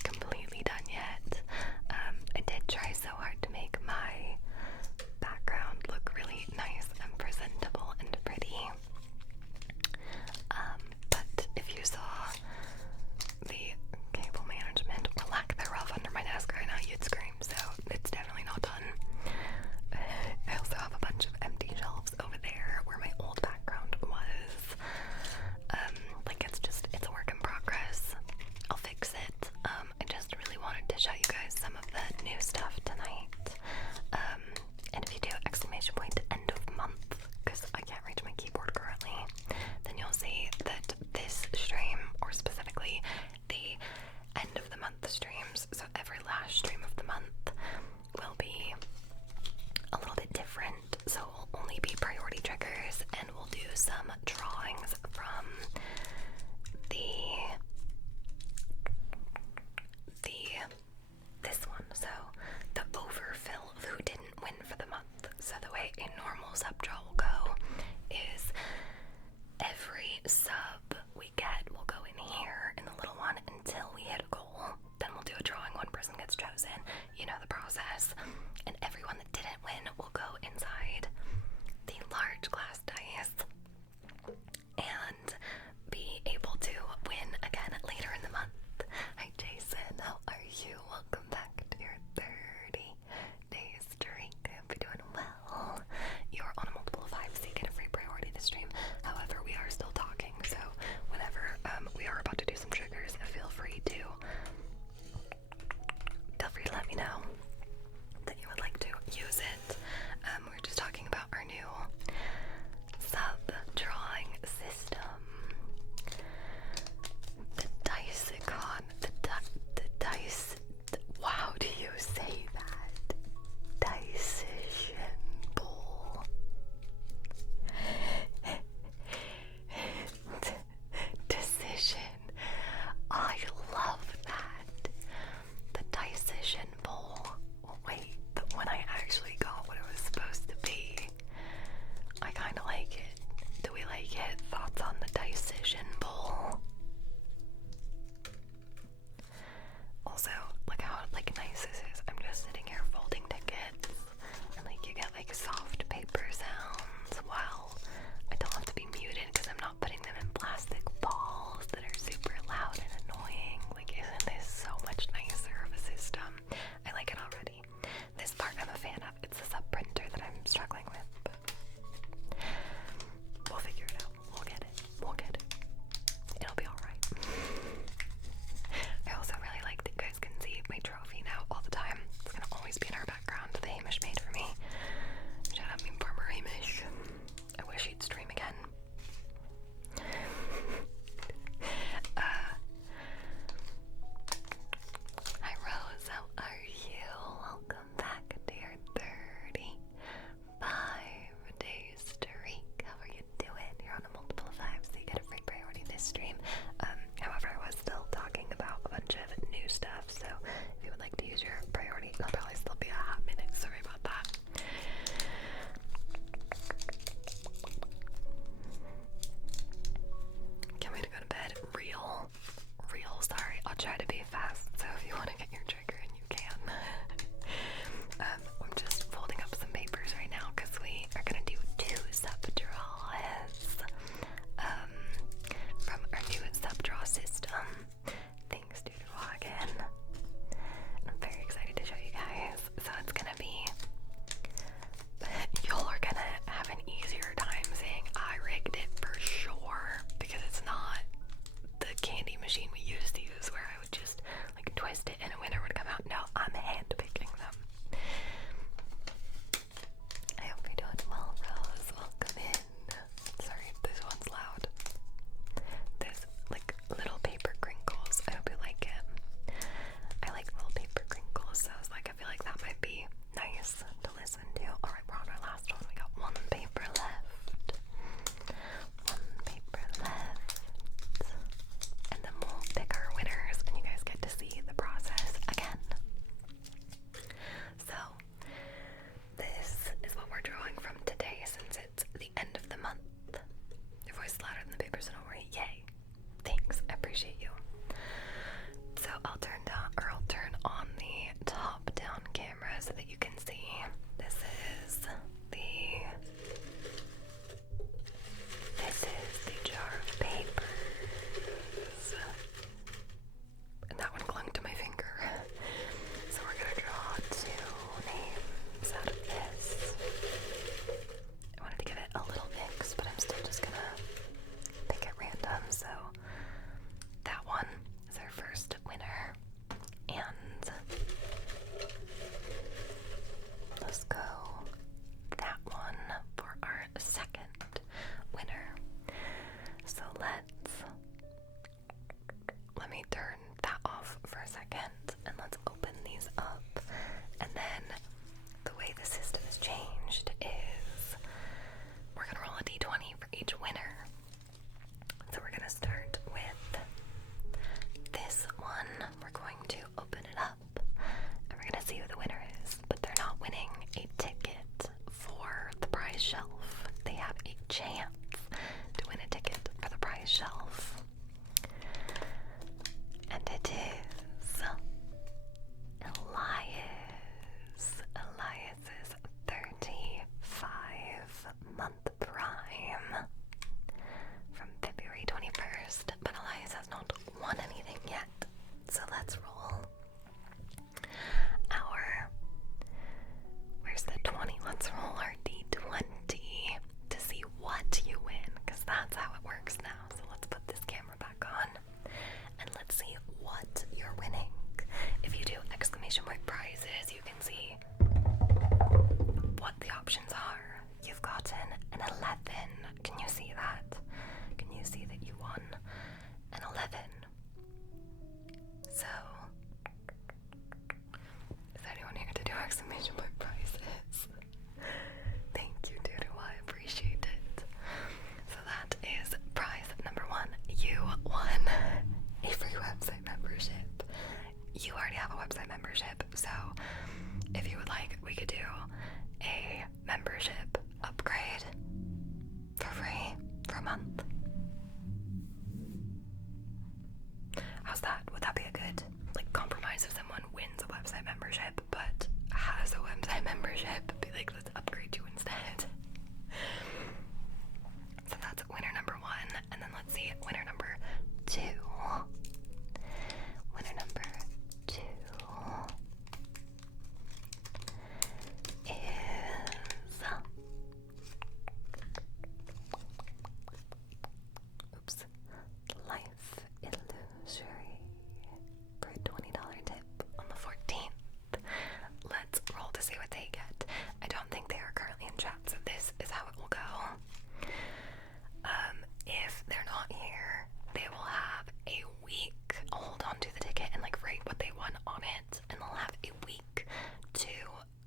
you already have a website membership, so if you would like, we could do a membership upgrade for free for a month. How's that? Would that be a good compromise if someone wins a website membership but has a website membership? Be like, let's upgrade you instead. So that's winner number 1, and then let's see winner number 2. Winner number 2 is Life Illusory for a $20 tip on the 14th. Let's roll to see what they get. I don't think they are currently in chat, so this is how it will go. If they're not here, they will have a week. Hold on to the ticket and rate what they won on it, and they'll have a week to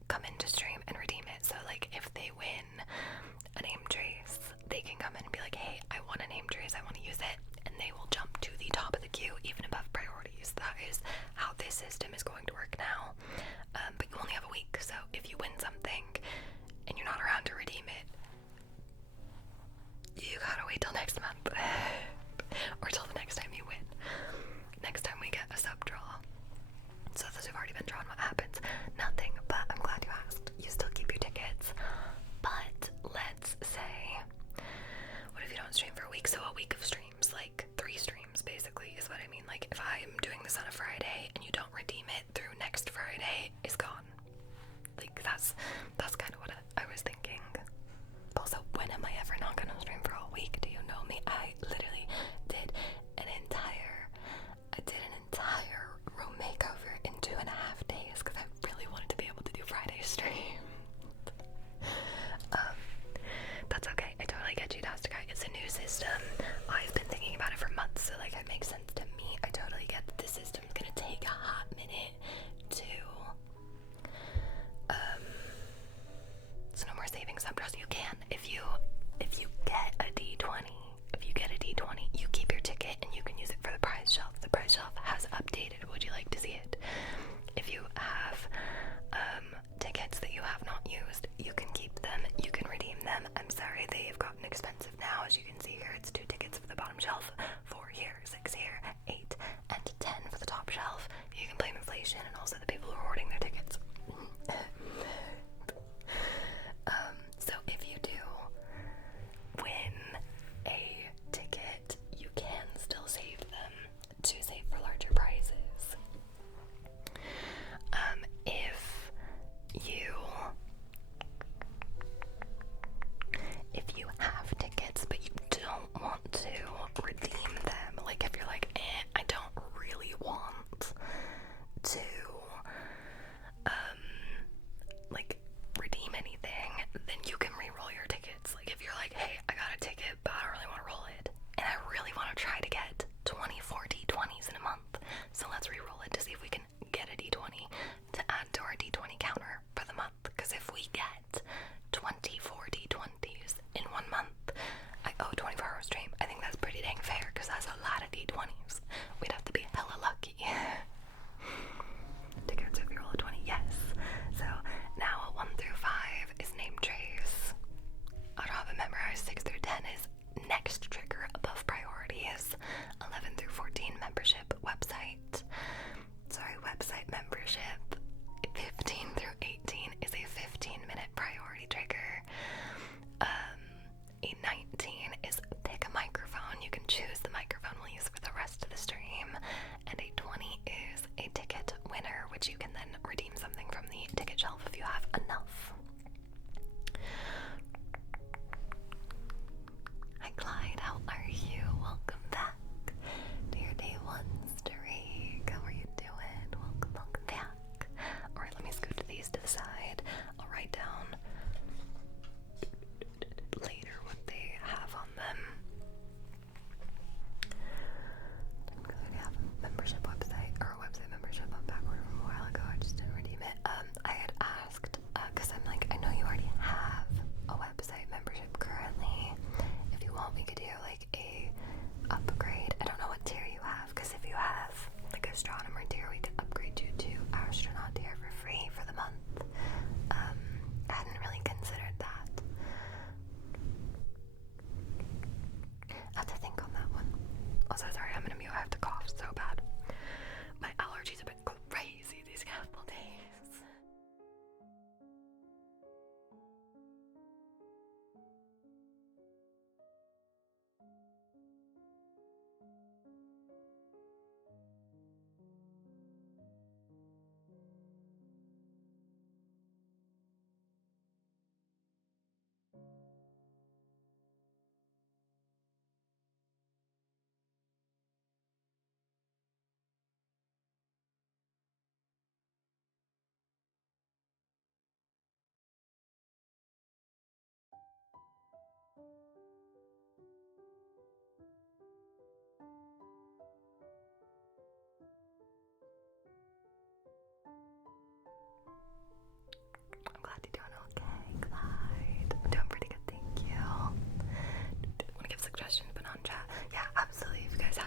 come into stream and redeem it. So if they win a name trace, they can come in and be like, hey, I won a name trace, I want to use it, and they will jump to the top of the queue, even above priorities. That is how this system is going to work now. But you only have a week, so if you win something and you're not around to redeem it, you gotta wait till next month. Or till the next time you win. Next time we get a sub draw. So those who've already been drawn, what happens? Nothing, but I'm glad you asked. You still keep your tickets. But let's say, what if you don't stream for a week? So a week of streams, 3 streams basically is what I mean. If I'm doing this on a Friday and you don't redeem it through next Friday, it's gone. That's kind of what I was thinking. Also, when am I ever not gonna stream for a week? Do you know me? I literally did an entire room makeover in 2.5 days because I really wanted to be able to do Friday stream. That's okay. I totally get you, Dastica. It's a new system. I've been thinking about it for months, so it makes sense to me. I totally get that this system's gonna take a hot minute to so no more saving subdraws. You can if you get a D20. If you get a D20, you keep your ticket and you can use it for the prize shelf. The prize shelf has updated. Would you like to see it? If you have tickets that you have not used, you can keep them. You can redeem them. I'm sorry, they have gotten expensive now. As you can see here, it's 2 tickets for the bottom shelf, 4 here, 6 here, 8 and 10 for the top shelf. You can blame inflation and also the people who are hoarding their tickets. So if you do win a ticket, you can still save them to save for larger prizes. If you have tickets but you don't want to redeem them, if you're I don't really want to redeem anything, then you can re-roll your tickets. If you're hey, I got a ticket but I don't really want to roll it, and I really want to try to get 24 D20s in a month, so let's re-roll it to see if we can get a D20 to add to our D20 counter for the month. Because if we get 24 D20s in 1 month, I owe 24-hour stream. I think that's pretty dang fair, because that's a lot of D20s. We'd have to be hella lucky. Tickets if you roll a 20, yes. So now a 1 through 5 is name trace. I don't have it memorized. 6 through 10 is next trigger above priorities. 11 through 14 membership website. Website membership. 15 through 18 is a 15-minute priority trigger. A 19 is pick a microphone. You can choose the microphone we'll use for the rest of the stream. And a 20 is a ticket winner, which you can then redeem something from the ticket shelf if you have enough. Hi Clyde, how are you? Welcome back to your day 1 streak. How are you doing? Welcome back. Alright, let me scoot these to the side. I'll write down later what they have on them. Because I already have a membership website, or a website membership on backorder from a while ago. I just didn't redeem it. I had asked, because I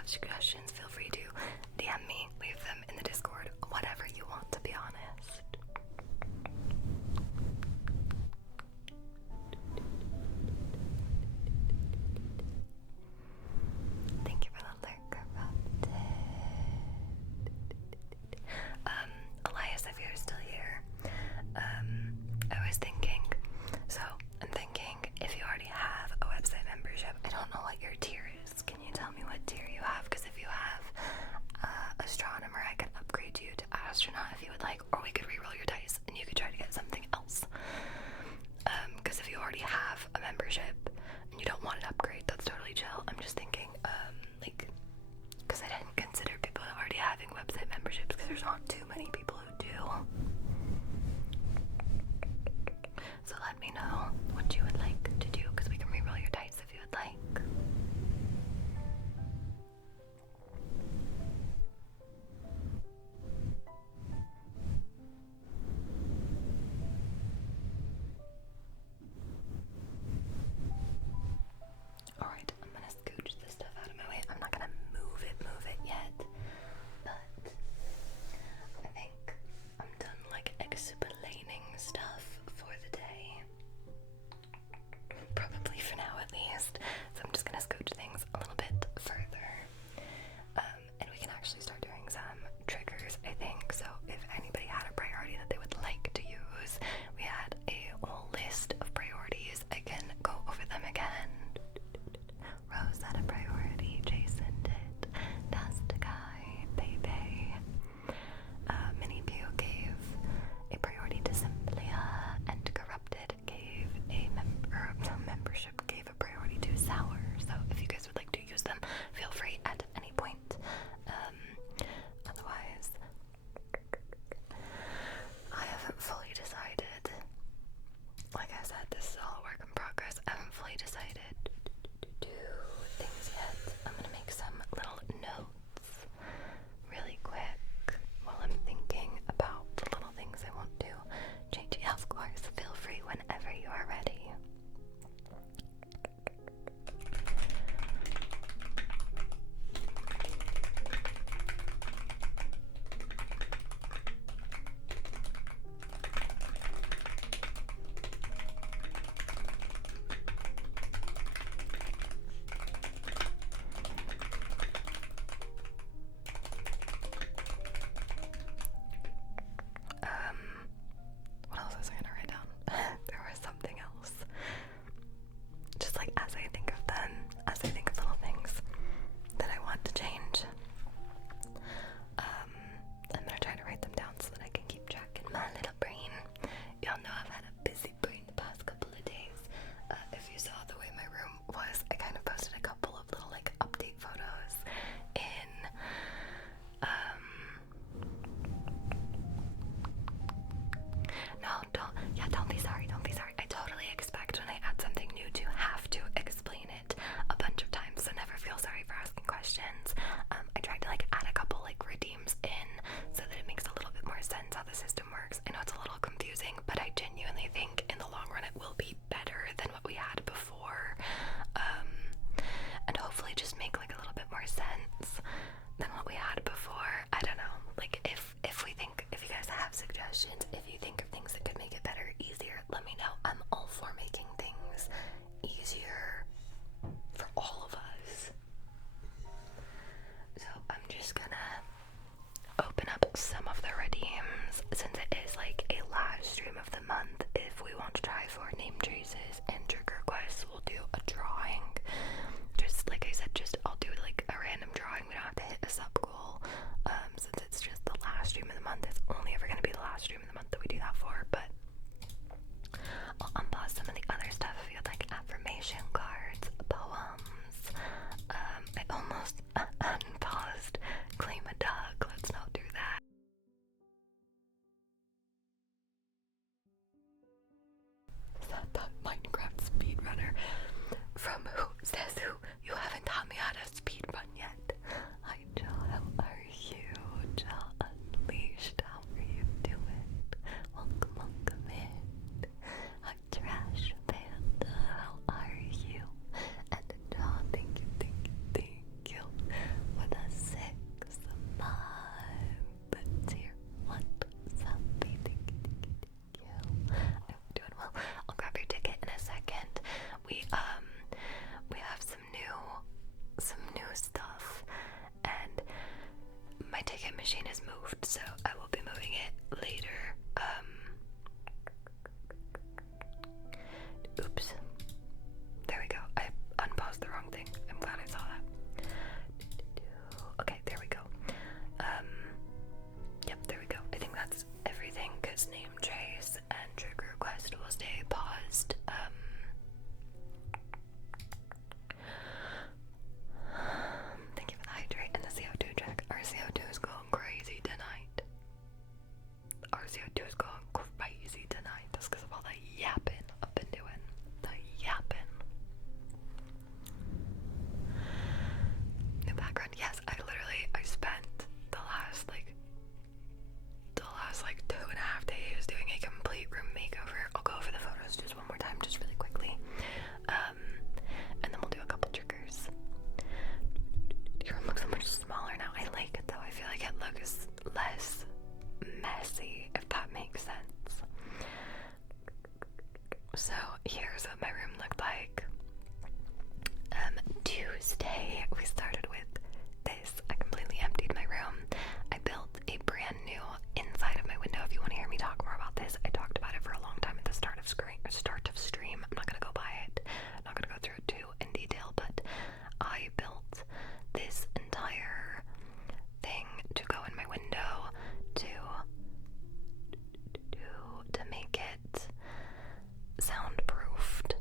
have suggestions, feel free to DM me, leave them in the Discord, whatever you want, to be honest. Thank you for the lurk, Corrupted. Elias, if you're still here, I was thinking, so I'm thinking if you already have a website membership, I don't know what your tier is. Can you tell me what tier you have? Because if you have astronomer, I can upgrade you to astronaut if you would like, or we could reroll your dice and you could try to get something else. Because if you already have a membership and you don't want an upgrade, that's totally chill. I'm just thinking, like, because I didn't consider people already having website memberships because there's not too many people who do. So let me know what you would like to do because we can reroll your dice if you would like. Alright, I'm gonna scooch this stuff out of my way. I'm not gonna move it yet, but I think I'm done like explaining stuff for the day. Probably for now at least. So I'm just gonna scooch things a little bit further. And we can actually start doing some triggers, I think. So if anybody had a priority that they would like to use, we had a whole list of priorities. I can go over them again. Rose had a priority, Jason did, Dust Guy, Bebe, Mini Pew gave a priority to Simplia, and Corrupted gave a membership gave a priority to Sour. So if you guys would like to use them, feel free at any point. Otherwise, I haven't fully decided. Like I said, this is all a work in progress. I haven't fully decided to do things yet. I'm gonna make some little notes really quick while I'm thinking about the little things I want to change. Yeah, of course, feel free whenever you are ready. What else was I gonna write down? There was something else. Just like as I think of them, as I think of little things that I want to change, I'm gonna try to write them down so that I can keep track in my little brain. Y'all know I've had a busy brain the past couple of days. If you saw the way my room was, I kind of posted a couple of little like update photos in no, don't be sorry, I totally expect when I add something new to have to explain it a bunch of times, so never feel sorry for asking questions. I tried to like add a couple like redeems in so that it makes a little bit more sense how the system works. I know it's a little confusing, but I genuinely think in the long run it will be better than what we had before, and hopefully just make like a little bit more sense than what we had before. I don't know, like if you guys have suggestions, if you think of things that could make it better, easier, let me know. I'm all for making things easier for all of us. So I'm just gonna open up some of the redeems since it is like a live stream of the month. If we want to try for name traces and trigger quests, we'll do a drawing. Just like I said, I'll do like a random drawing. We don't have to hit a sub goal. Since it's just the last stream of the month, it's only ever gonna be the last stream of the month. VO2 is going crazy tonight just because of all the yapping I've been doing. The yapping. New background. Yes, I spent the last like 2.5 days doing a complete room makeover. I'll go over the photos just one more time, just really quickly. And then we'll do a couple triggers. Your room looks so much smaller now. I like it though. I feel like it looks less messy, if that makes sense. So here's what my room looked like. Tuesday we started with this. I completely emptied my room. I built a brand new inside of my window. If you want to hear me talk more about this, I talked about it for a long time at the start of stream. I'm not gonna go by it. I'm not gonna go through it too in detail, but I built this entire thing to go in my window to make it soundproofed.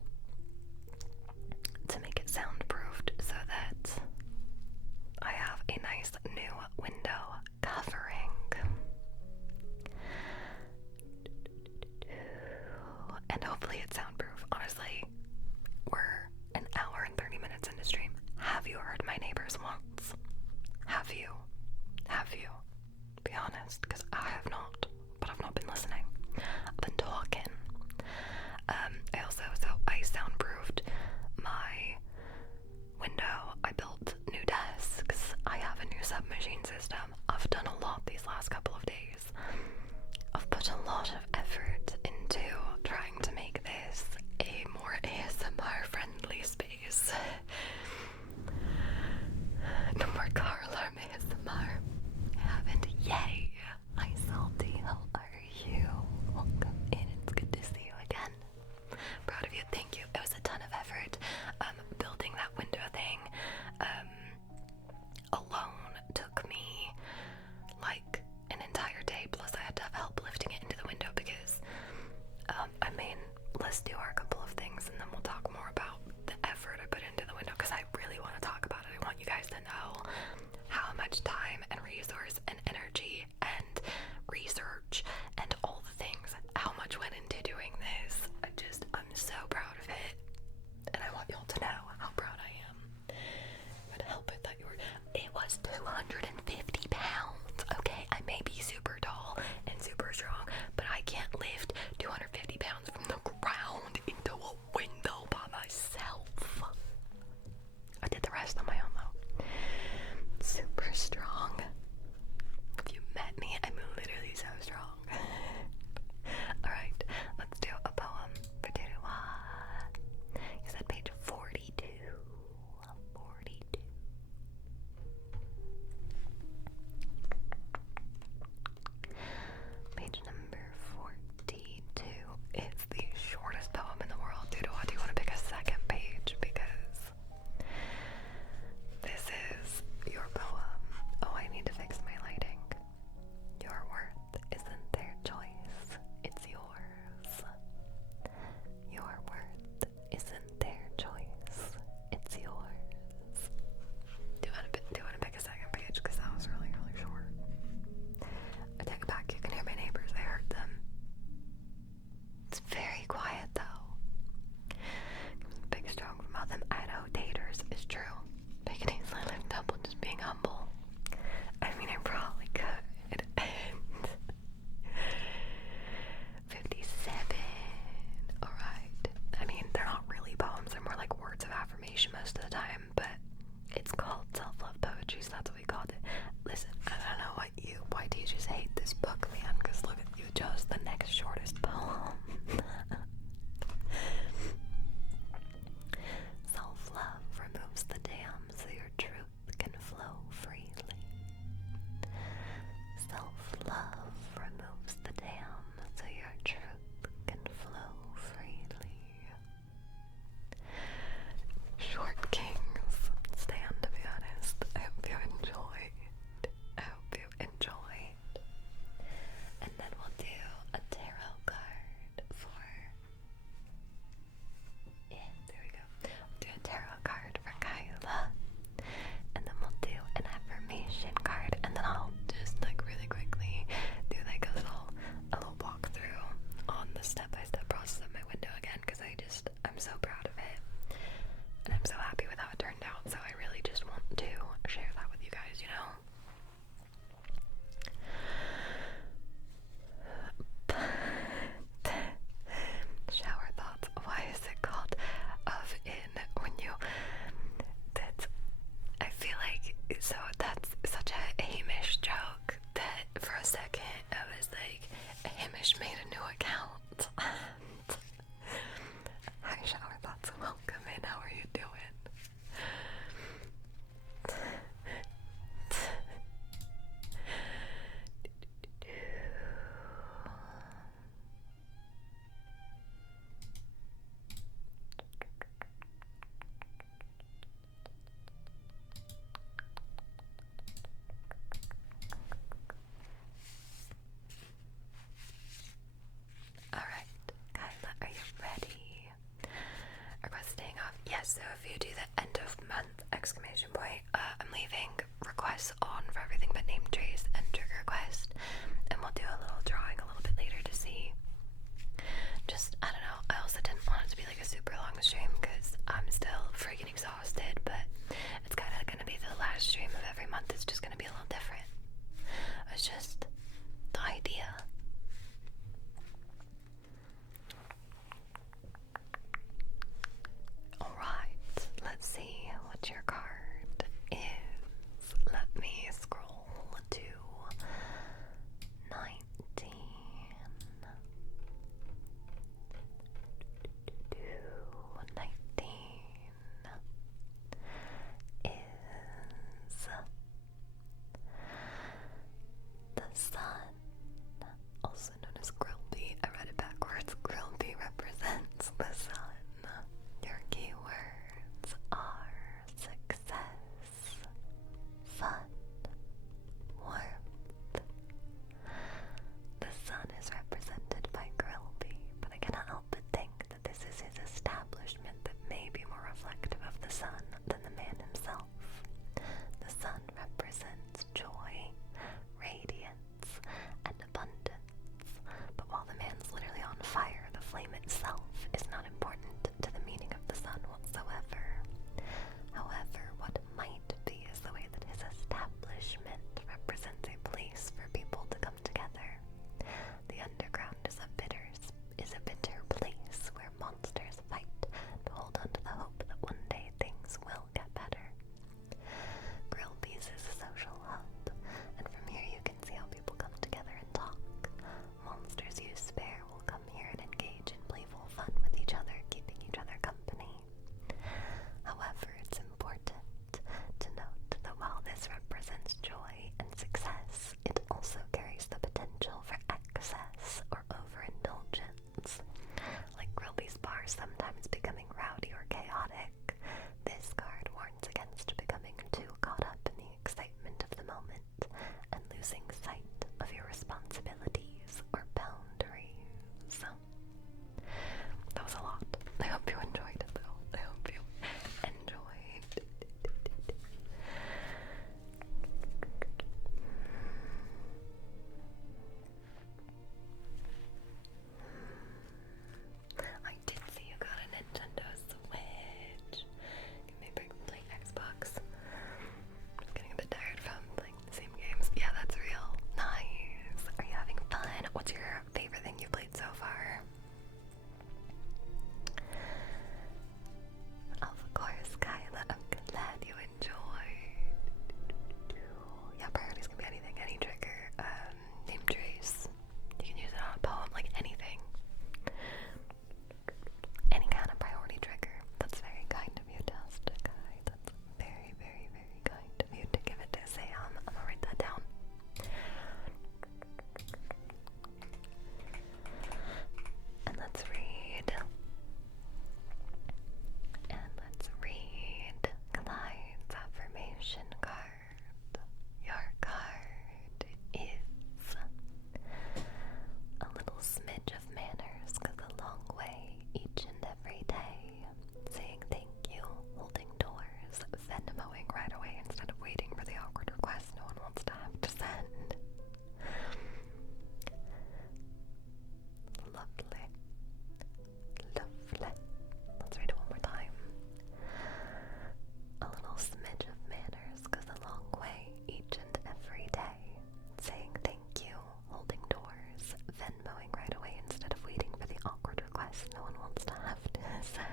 scent.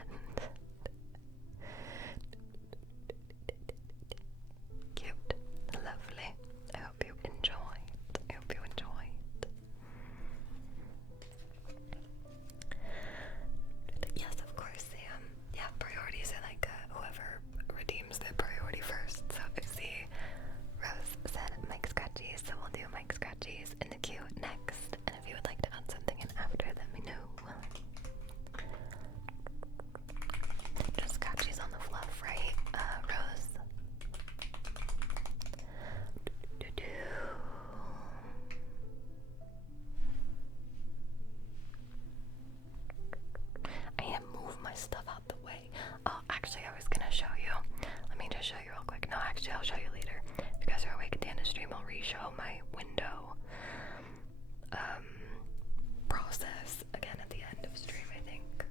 Cute. Lovely. I hope you enjoyed. I hope you enjoyed. Yes, of course, Sam. Yeah, priorities are like whoever redeems their priority first. So if the Rose said Mike Scratchies, so we'll do Mike Scratchies in the queue next. And if you would like to add something in after, let me know. Just Scratchies on the fluff, right? Rose. I am move my stuff out the way. Oh, actually, I was gonna show you. Let me just show you real quick. No, actually, I'll show you later. If you guys are awake at the end of stream, I'll re-show my window process again at the end of stream, I think.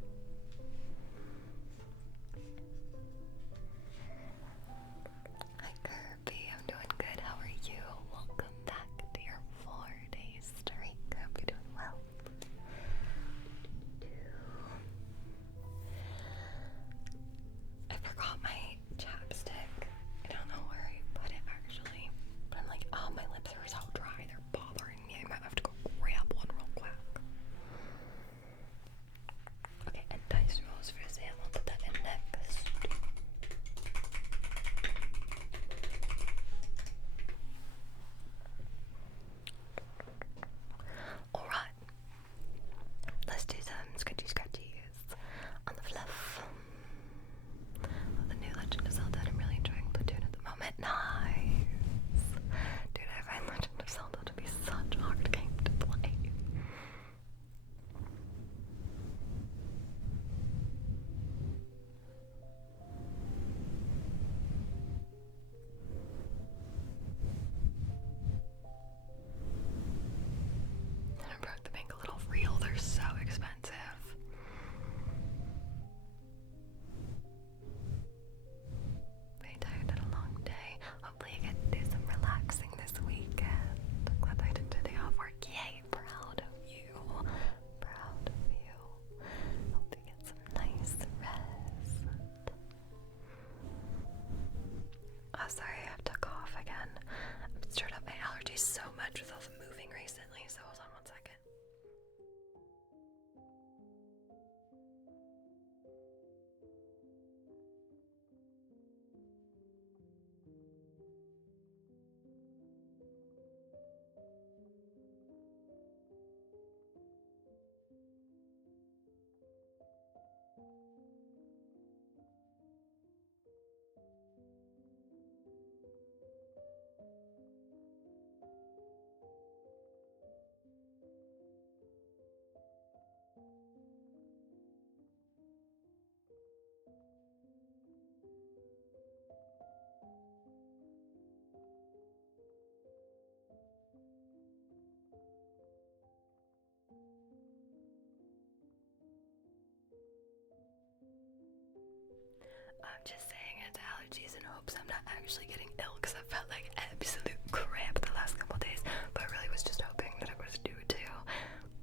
Hi Kirby, I'm doing good. How are you? Welcome back to your 4-day streak. Hope you're doing well. I forgot my chapstick. I don't know where I put it actually. But I'm like, oh, my lips are so dry. They're bothering me. I might have to go grab one real quick. Okay, and dice rolls for Sam. I'll put that in next. Alright. Let's do some scratchy scratchies on the fluff. The new Legend of Zelda. I'm really enjoying Platoon at the moment. Nice! Dude, I find Legend of Zelda to be such a hard game to play. And I broke the bank a little real. They're so expensive. Very tired, had a long day. Hopefully you get to do some relaxing this weekend. I'm glad I took today off work. Yay, proud of you. Proud of you. Hope you get some nice rest. Oh, sorry, I have to cough again. I've stirred up my allergies so much with all the moving recently, so hold on one second. I'm just saying it's allergies in hopes I'm not actually getting ill because I felt like absolute crap the last couple days, but I really was just hoping that it was due to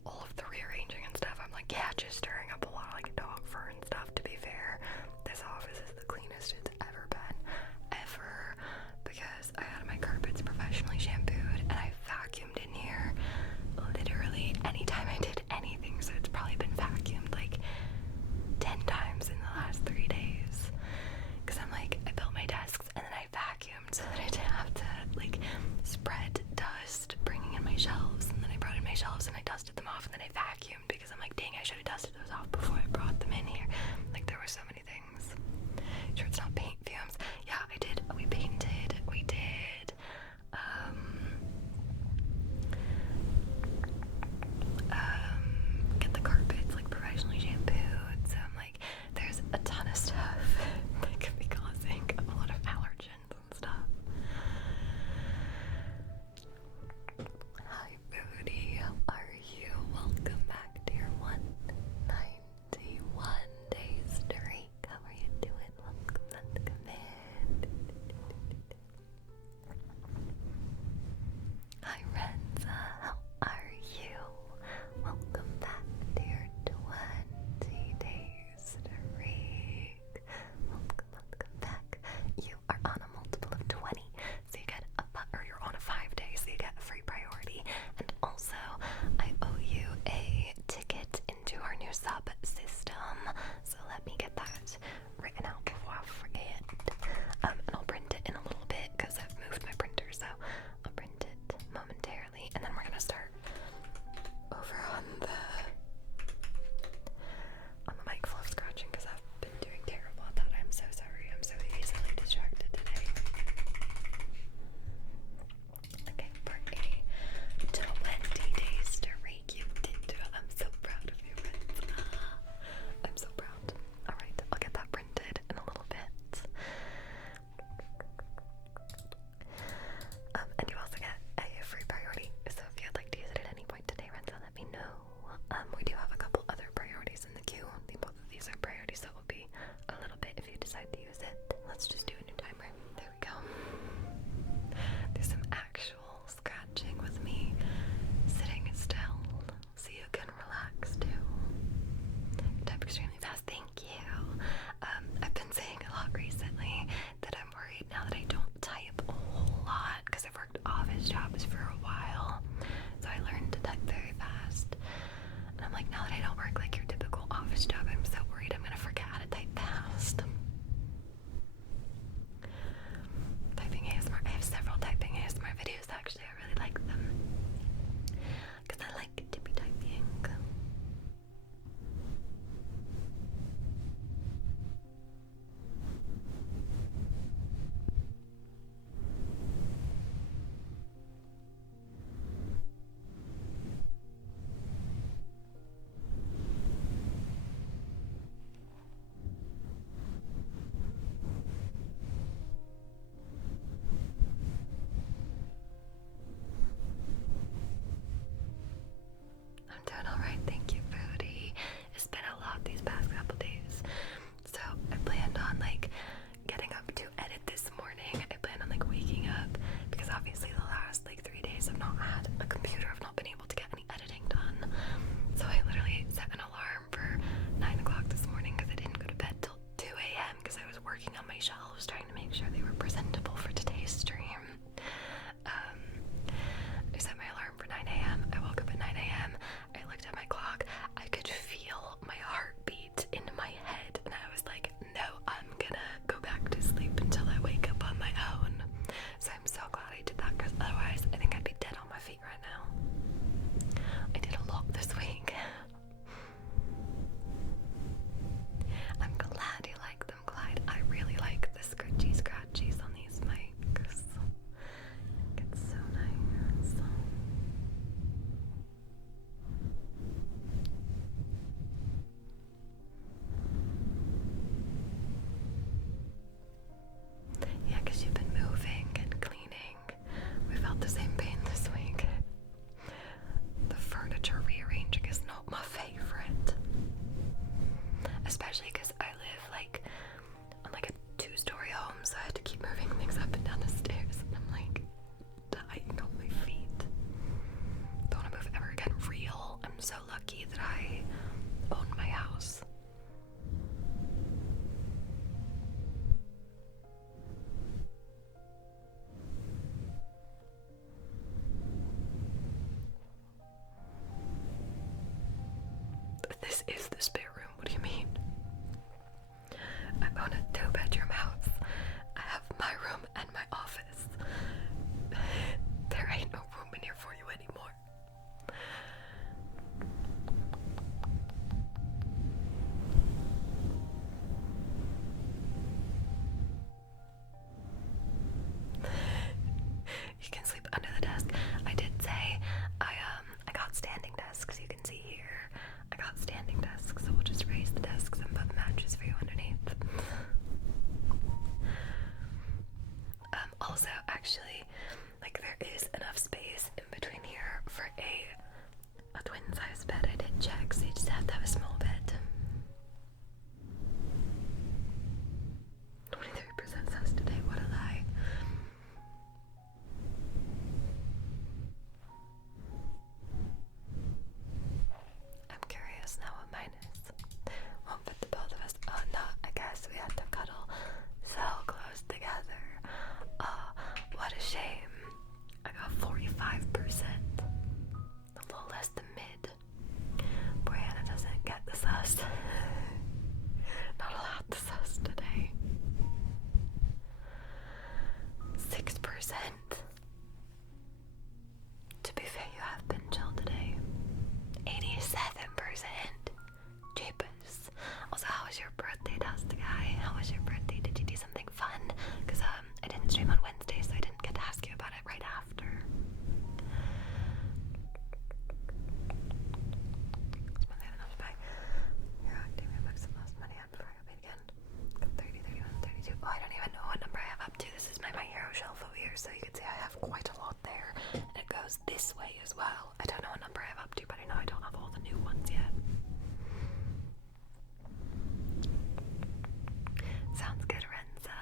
all of the rearranging and stuff. I'm like, yeah, just stirring up a lot of like dog fur and stuff. To be fair, this office is the cleanest it's ever been, ever, because I had my carpets professionally shampooed and I vacuumed in here literally anytime I did anything, so it's probably been vacuumed like 10 times in the last 3 days. Because I'm like, I built my desks and then I vacuumed so that I didn't have to like spread dust bringing in my shelves, and then I brought in my shelves and I dusted them off and then I vacuumed because I'm like, dang, I should have dusted those off before I brought them in here. Like, there were so many things. Sure, it's not paint fumes. Yeah, I did. We painted. We did. Get the carpets like professionally shampooed. So I'm like, there's a ton of stuff that could be causing a lot of allergens and stuff. Hi, VOD. How are you? Welcome back to your 191 day streak. How are you doing? Welcome back. This is the spare room. What do you mean? I own a 2-bedroom house. I have my room and my office. There ain't no room in here for you anymore. You can sleep under the desk. I did say I got standing desks. You can see here. I got standing desks, so we'll just raise the desks and put matches for you underneath. Also, actually, like there is enough space in between here for a twin size bed. I did check, so you just have to have a small bed. 23% says today, what a lie. I'm curious now what mine is. Won't fit the both of us. Oh no, I guess we have to cuddle so close together. Oh, what a shame. I got 45%. A little less than mid. Brianna doesn't get the sus. Not allowed the sus today. 6%. To be fair, you have been chill today. 87%. Jeepers. Also, how was your birthday, Dust Guy? How was your birthday? Did you do something fun? Because I didn't stream on Wednesday, so I didn't get to ask you about it right after. It's Monday, enough to buy. You're acting my books and lost money on before I got paid again. Got 30, 31, 32. Oh, I don't even know what number I have up to. This is my hero shelf over here, so you can see I have quite a lot there. And it goes this way as well. I don't know what number I have up to, but I know I don't have all the new ones yet. Sounds good, Renza.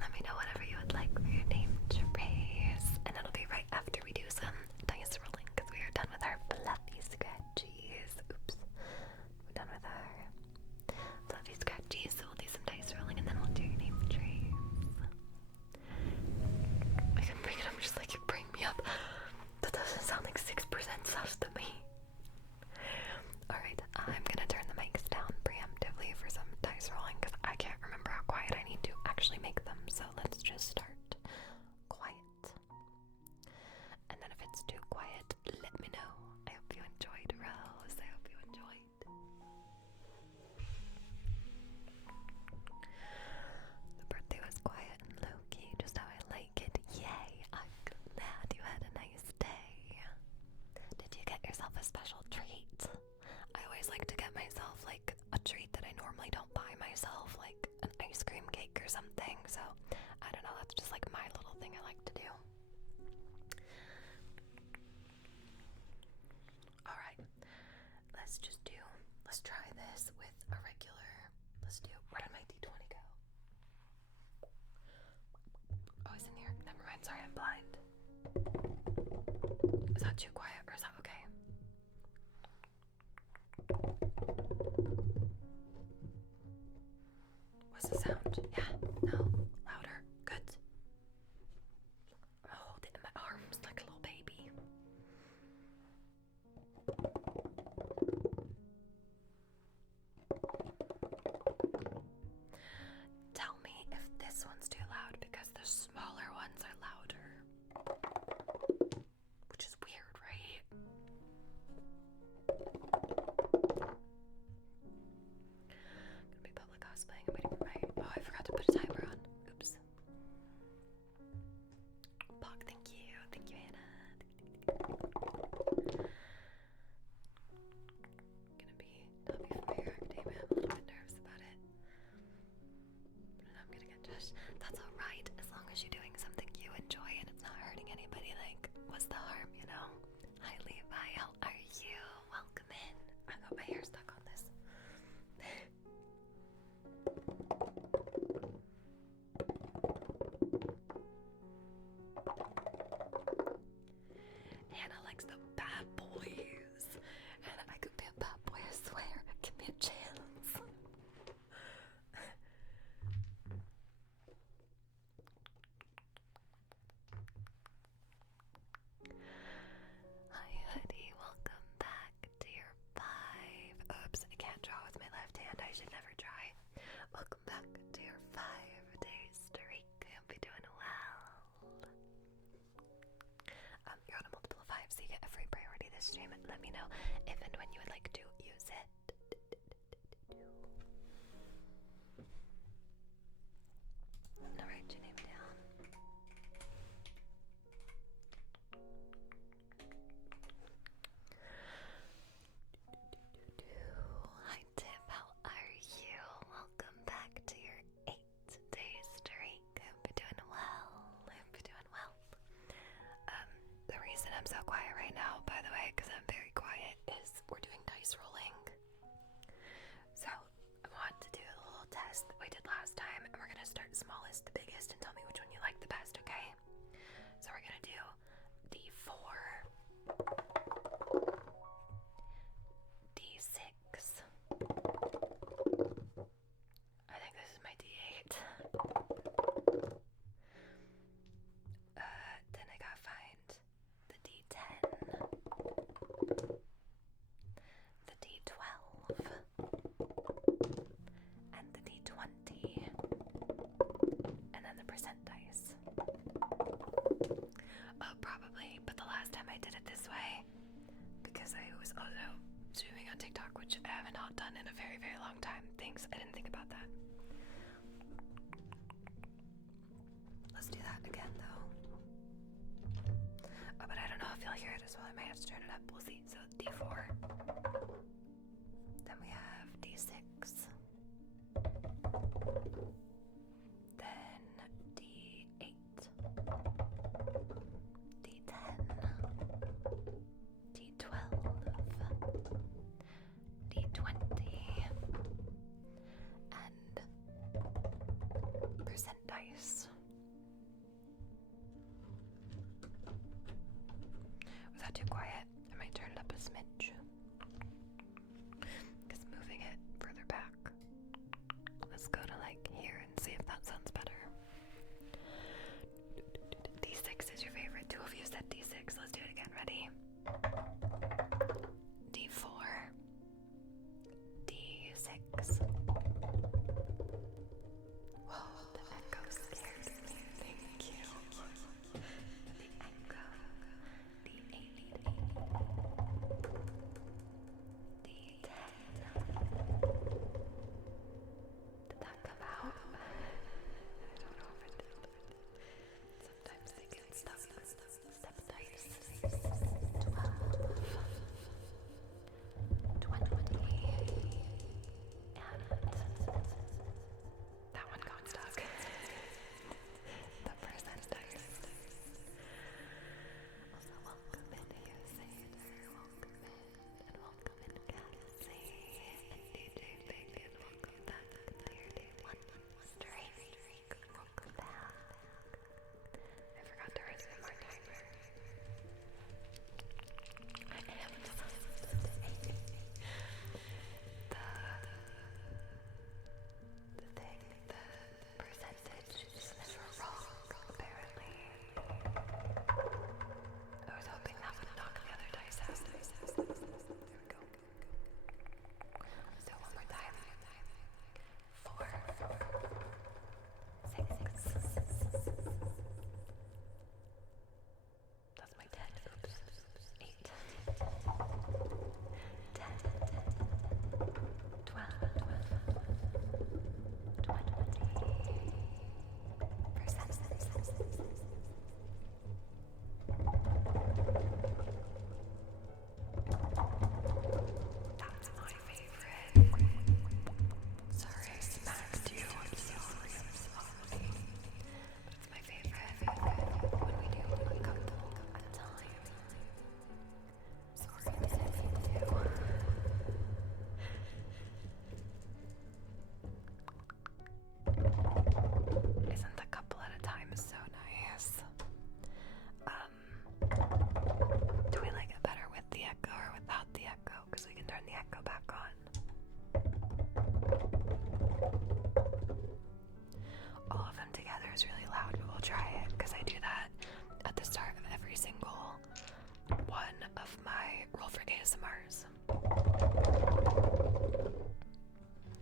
Let me know whatever you would like for your name to raise. And it'll be right after we do some dice rolling, because we are done with our fluffy scratchies. Oops. We're done with our fluffy scratchies, so we'll do some dice rolling and then we'll do your name trace. I can bring it up just like you bring me up. That doesn't sound like 6% sus to me. Alright, I'm gonna turn the mics down preemptively for some dice rolling because I can't remember how quiet I need to actually make them, so let's just start quiet. And then if it's too quiet, let me know. I hope you enjoyed, Rose. I hope you enjoyed. The birthday was quiet and low-key, just how I like it. Yay! I'm glad you had a nice day. Did you get yourself a special treat? I always like to get myself like a treat that I normally don't buy myself, like an ice cream cake or something. So I don't know, that's just like my little thing I like to do. Alright, let's try this with a regular, where did my D20 go? Oh, it's in here. Never mind, sorry, I'm blind. Is that too quiet or is that okay? What's the sound? Yeah, no, louder, good. I'm gonna hold it in my arms like a little baby. Tell me if this one's too loud because the smaller ones are louder. Which is weird, right? Gonna be public cosplaying. I'm waiting for my. Oh, I forgot to put a timer on. Oops. Pog, thank you. Thank you, Hannah. let me know if and when you would like to use it. Now write your name down. Hi Tip, how are you? Welcome back to your 8-day streak. I hope you're doing well. I hope you're doing well. The reason I'm so quiet right now, by the way, because I'm very quiet, is we're doing dice rolling. So I want to do a little test that we did last time, and we're gonna start smallest to biggest and tell me which one you like the best, okay? So we're gonna do D4, D6. I think this is my D8. Then I gotta find the D10, the D12, and the D20, and then the percent dice. Probably, but the last time I did it this way, because I was also streaming on TikTok, which I have not done in a very, very long time. Thanks, I didn't think about that. Let's do that again, though. Oh, but I don't know if you'll hear it as well. I might have to turn it up. We'll see. So D4. Then we have D6. Then D8. D10. D12. D20. And percent dice. Was that too quiet? I might turn it up a smidge. Because moving it further back. Let's go to like here and see if that sounds better. D6 is your favorite. 2 of you said D6. Let's do it again. Ready? D4. D6. Whoa, the echo scared me. Thank you. The echo. D8. D10. Did that come out? I don't know if it did. Sometimes they get stuck. Step dice. 12. 20. And that one got stuck. The percent dice. Also, welcome in Usader, welcome in, and welcome in Cassie, and DJ Big, and welcome back to your day 1 streak. Welcome back. I forgot there was one more timer. I am the thing, the percentage is never wrong, apparently. I was hoping that would knock the other dice out. There we go. So one more time. 4. 6. That's my 10. Oops. 8. 10. 12. 20. Percent. That's my favorite. Sorry, I smacked you. I'm sorry. But it's my favorite when we do a couple at a time. Sorry, I said you too. Isn't the couple at a time so nice? Do we like it better with the echo or without the echo? Because we can turn the echo back on. All of them together is really loud, but we'll try it because I do that at the start of every single one of my Roll for ASMRs.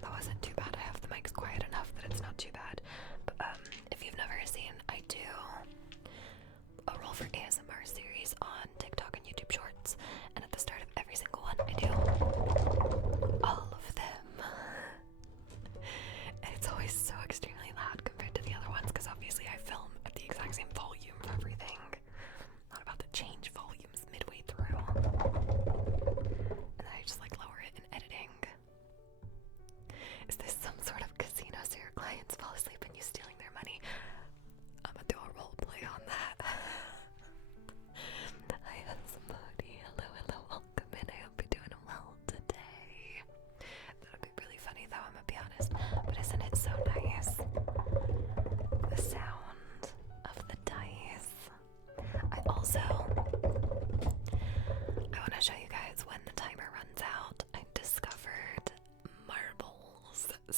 That wasn't too bad. I have the mics quiet enough that it's not too bad. But if you've never seen, I do a Roll for ASMR series on TikTok and YouTube Shorts, and at the start of every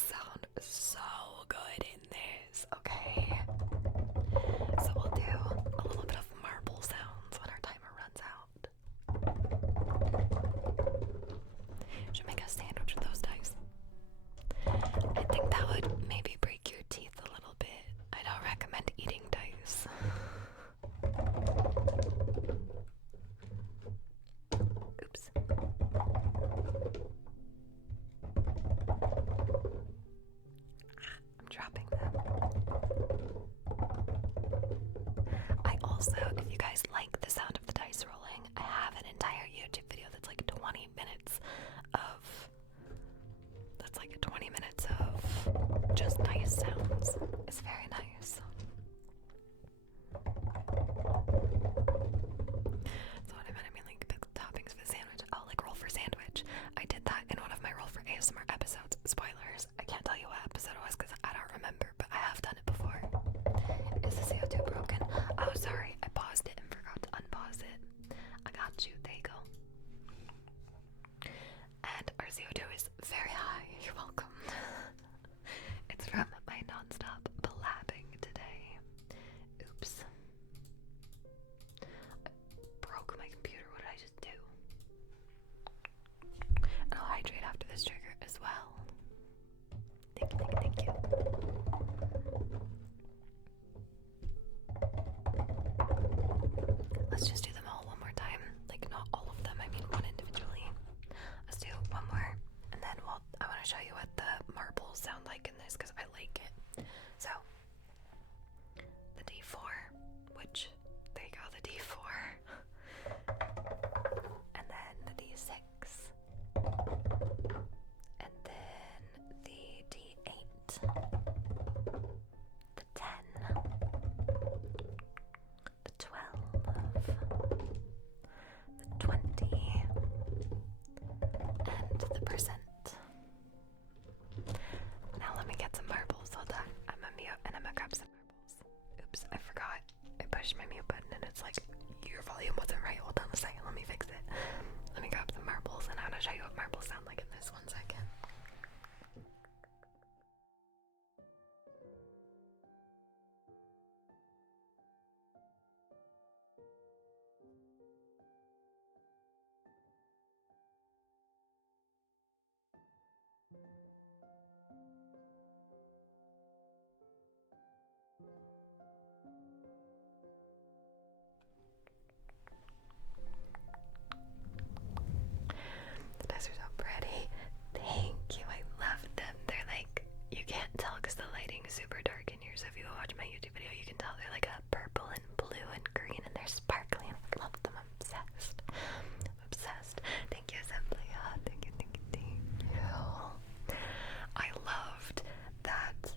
sound so good in this, okay? So we'll do a little bit of marble sounds when our timer runs out. Should make a sandwich with those dice. I think that would maybe break your teeth a little bit. I don't recommend eating dice. Oops. I'm dropping them. I also, if you guys like the sound of the dice rolling, I have an entire YouTube video that's like 20 minutes of just dice sounds. It's very nice. So what I mean like pick toppings for the sandwich. Oh, like roll for sandwich. I did that in one of my roll for ASMR episodes. Spoilers. I can't tell you what episode it was because I don't remember, but I have done it before. Is the CO2 broken? Oh, sorry. I paused it and forgot to unpause it. I got you. There you go. And our CO2 is very high. You're welcome. It's from my non-stop blabbing today. Oops. I broke my computer. What did I just do? And I'll hydrate after this trigger as well. Thank you, thank you, thank you. Let's just do them all one more time. Like, not all of them, I mean one individually. Let's do one more, and then I want to show you what the marbles sound like in this, because I like it. So, the D4, which, there you go, the D4. And then the D6. And then the D8. The 10. The 12. The 20. And the percent. Now let me get some marbles. Hold on. I'm gonna mute and I'm gonna grab some marbles. Oops, I forgot. I pushed my mute button and it's like, your volume wasn't right. Hold on a second. Let me fix it. Let me grab some marbles and I'm gonna show you what marbles sound like in this 1 second. The dice are so pretty. Thank you. I love them. They're like, you can't tell because the lighting is super dark in here. So if you go watch my YouTube video, you can tell they're like a purple and blue and green and they're sparkly. And I love them. I'm obsessed. I'm obsessed. Thank you, Assembly. Thank you, thank you, thank you. I loved that.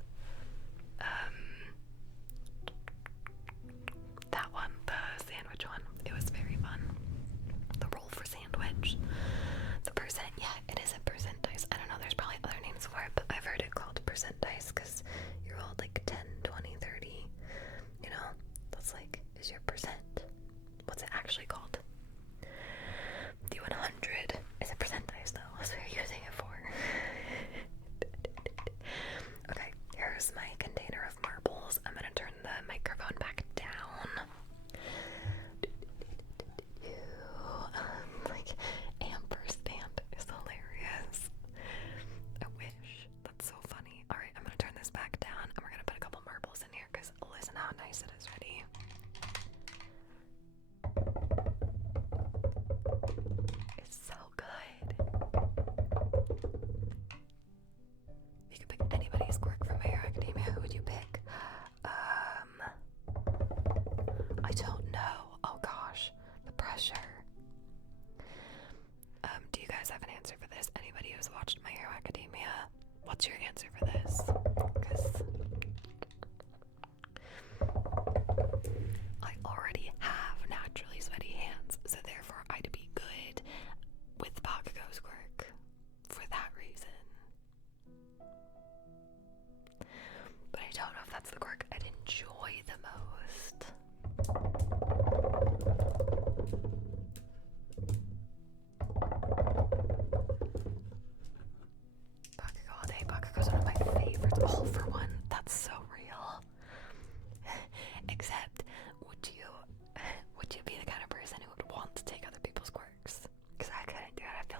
That one, the sandwich one. It was very fun. The roll for sandwich. The percent, yeah, it is a percent dice. I don't know, there's probably other names for it, but I've heard it called percent dice because you rolled like 10, 20, 30. You know, that's like, is your percent. What's it actually called? The 100 is a percent dice though. That's what you're using it for. Okay, here's my container of marbles. I'm gonna turn the microphone back down. Like, ampersand is hilarious. I wish. That's so funny. Alright, I'm gonna turn this back down and we're gonna put a couple marbles in here because listen how nice it is. Ready? It's so good. You could pick anybody's quirk from My Hero Academia. Who would you pick? I don't know. Oh gosh, the pressure. Do you guys have an answer for this? Anybody who's watched My Hero Academia, what's your answer for this? Because I already have naturally sweaty hands, so therefore I'd be good with Bakugo's quirk for that reason. But I don't know if that's the quirk I'd enjoy the most. Bakugo all day. Bakugo's one of my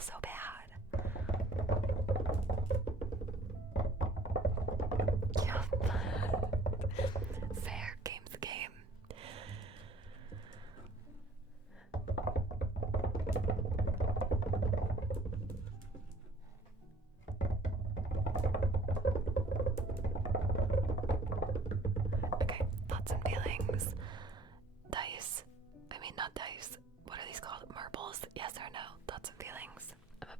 so bad. Yeah. Fair. Game's the game. Okay, thoughts and feelings. Dice. I mean, not dice. What are these called? Marbles? Yes or no? Thoughts and feelings. I'm a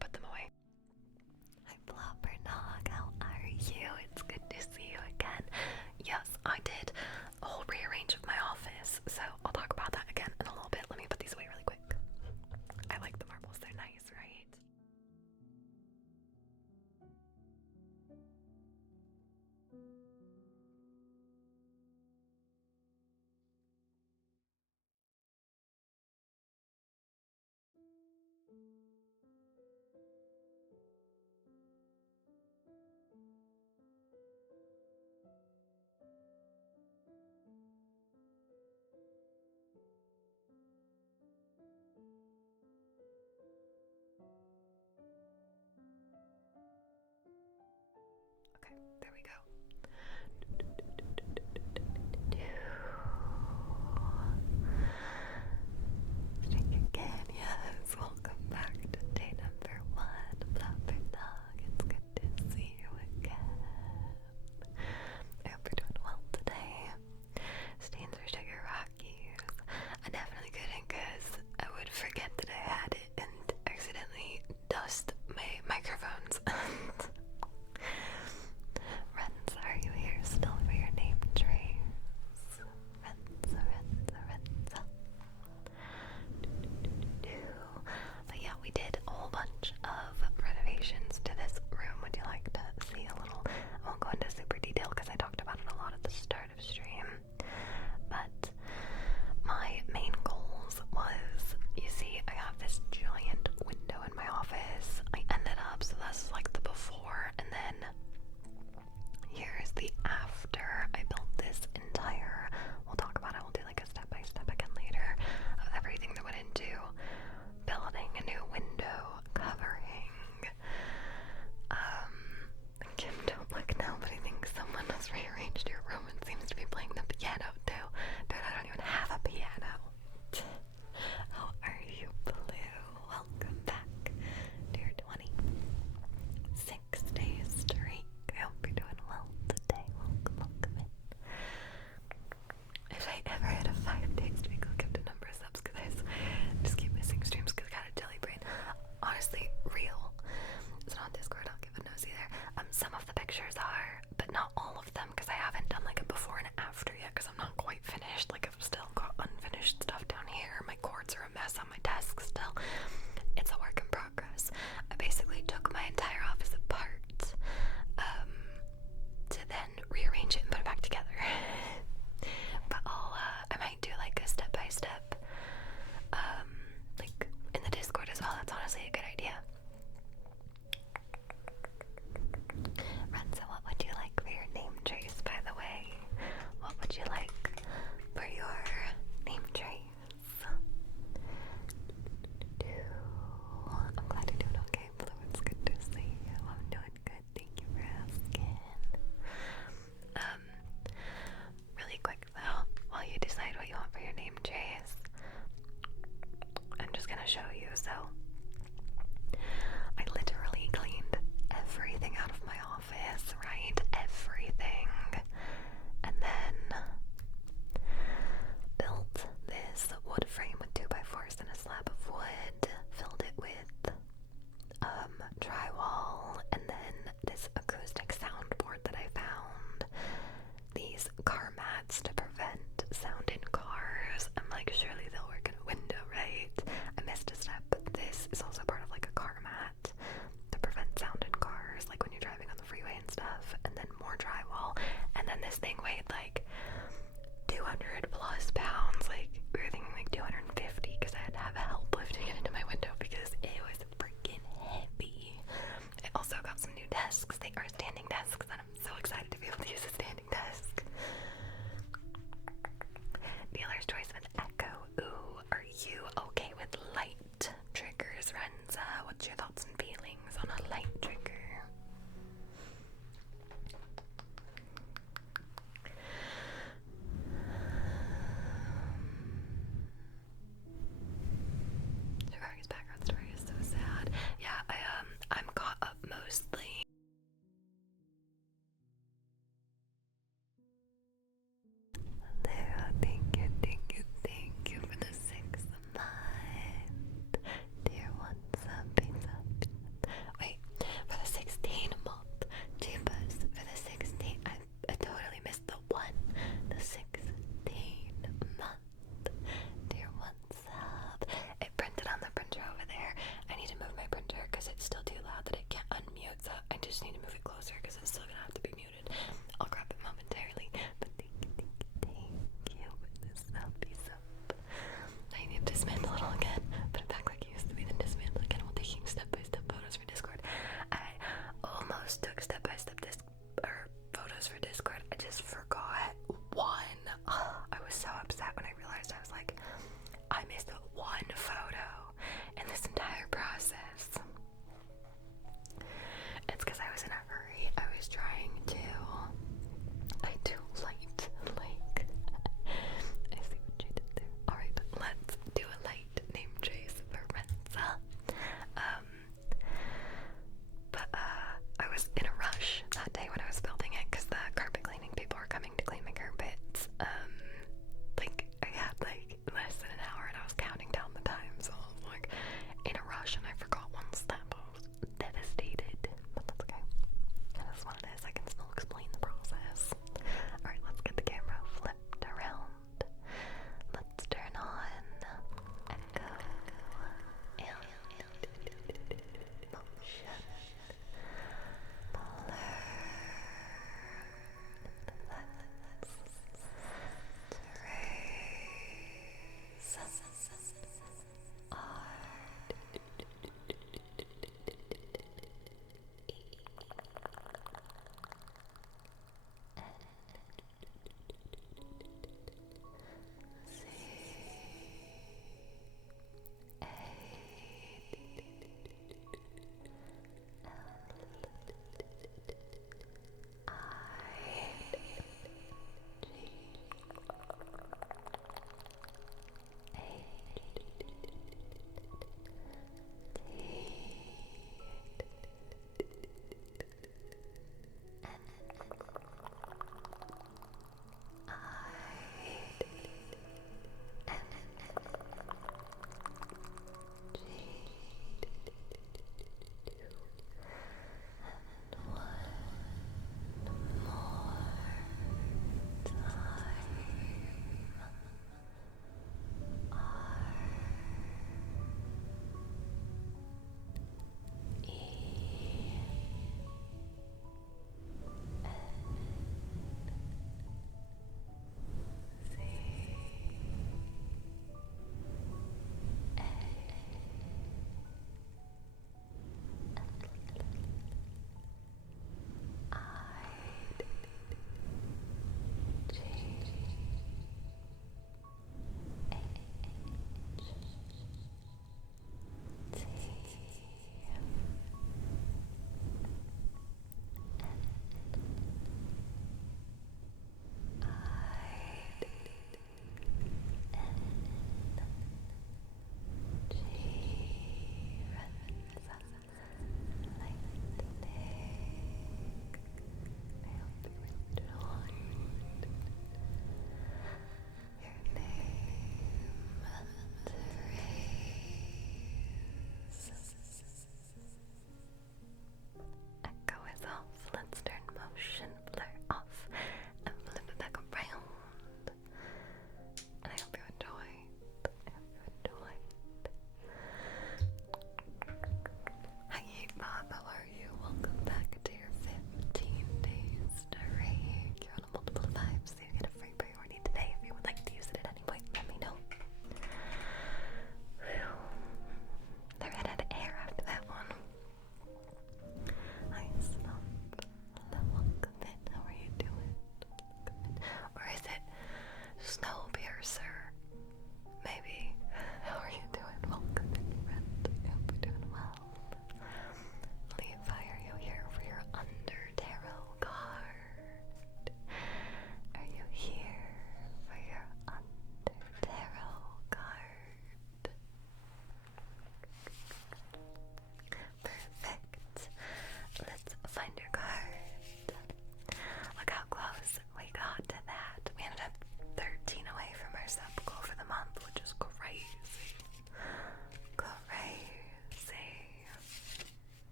get your thoughts and feelings on a light trigger. Shikari's background story is so sad. Yeah, I'm caught up mostly. Thank you for the 6th month. Dear one, wait,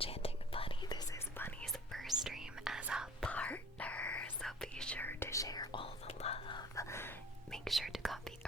Chanting Bunny. This is Bunny's first stream as a partner, so be sure to share all the love. Make sure to copy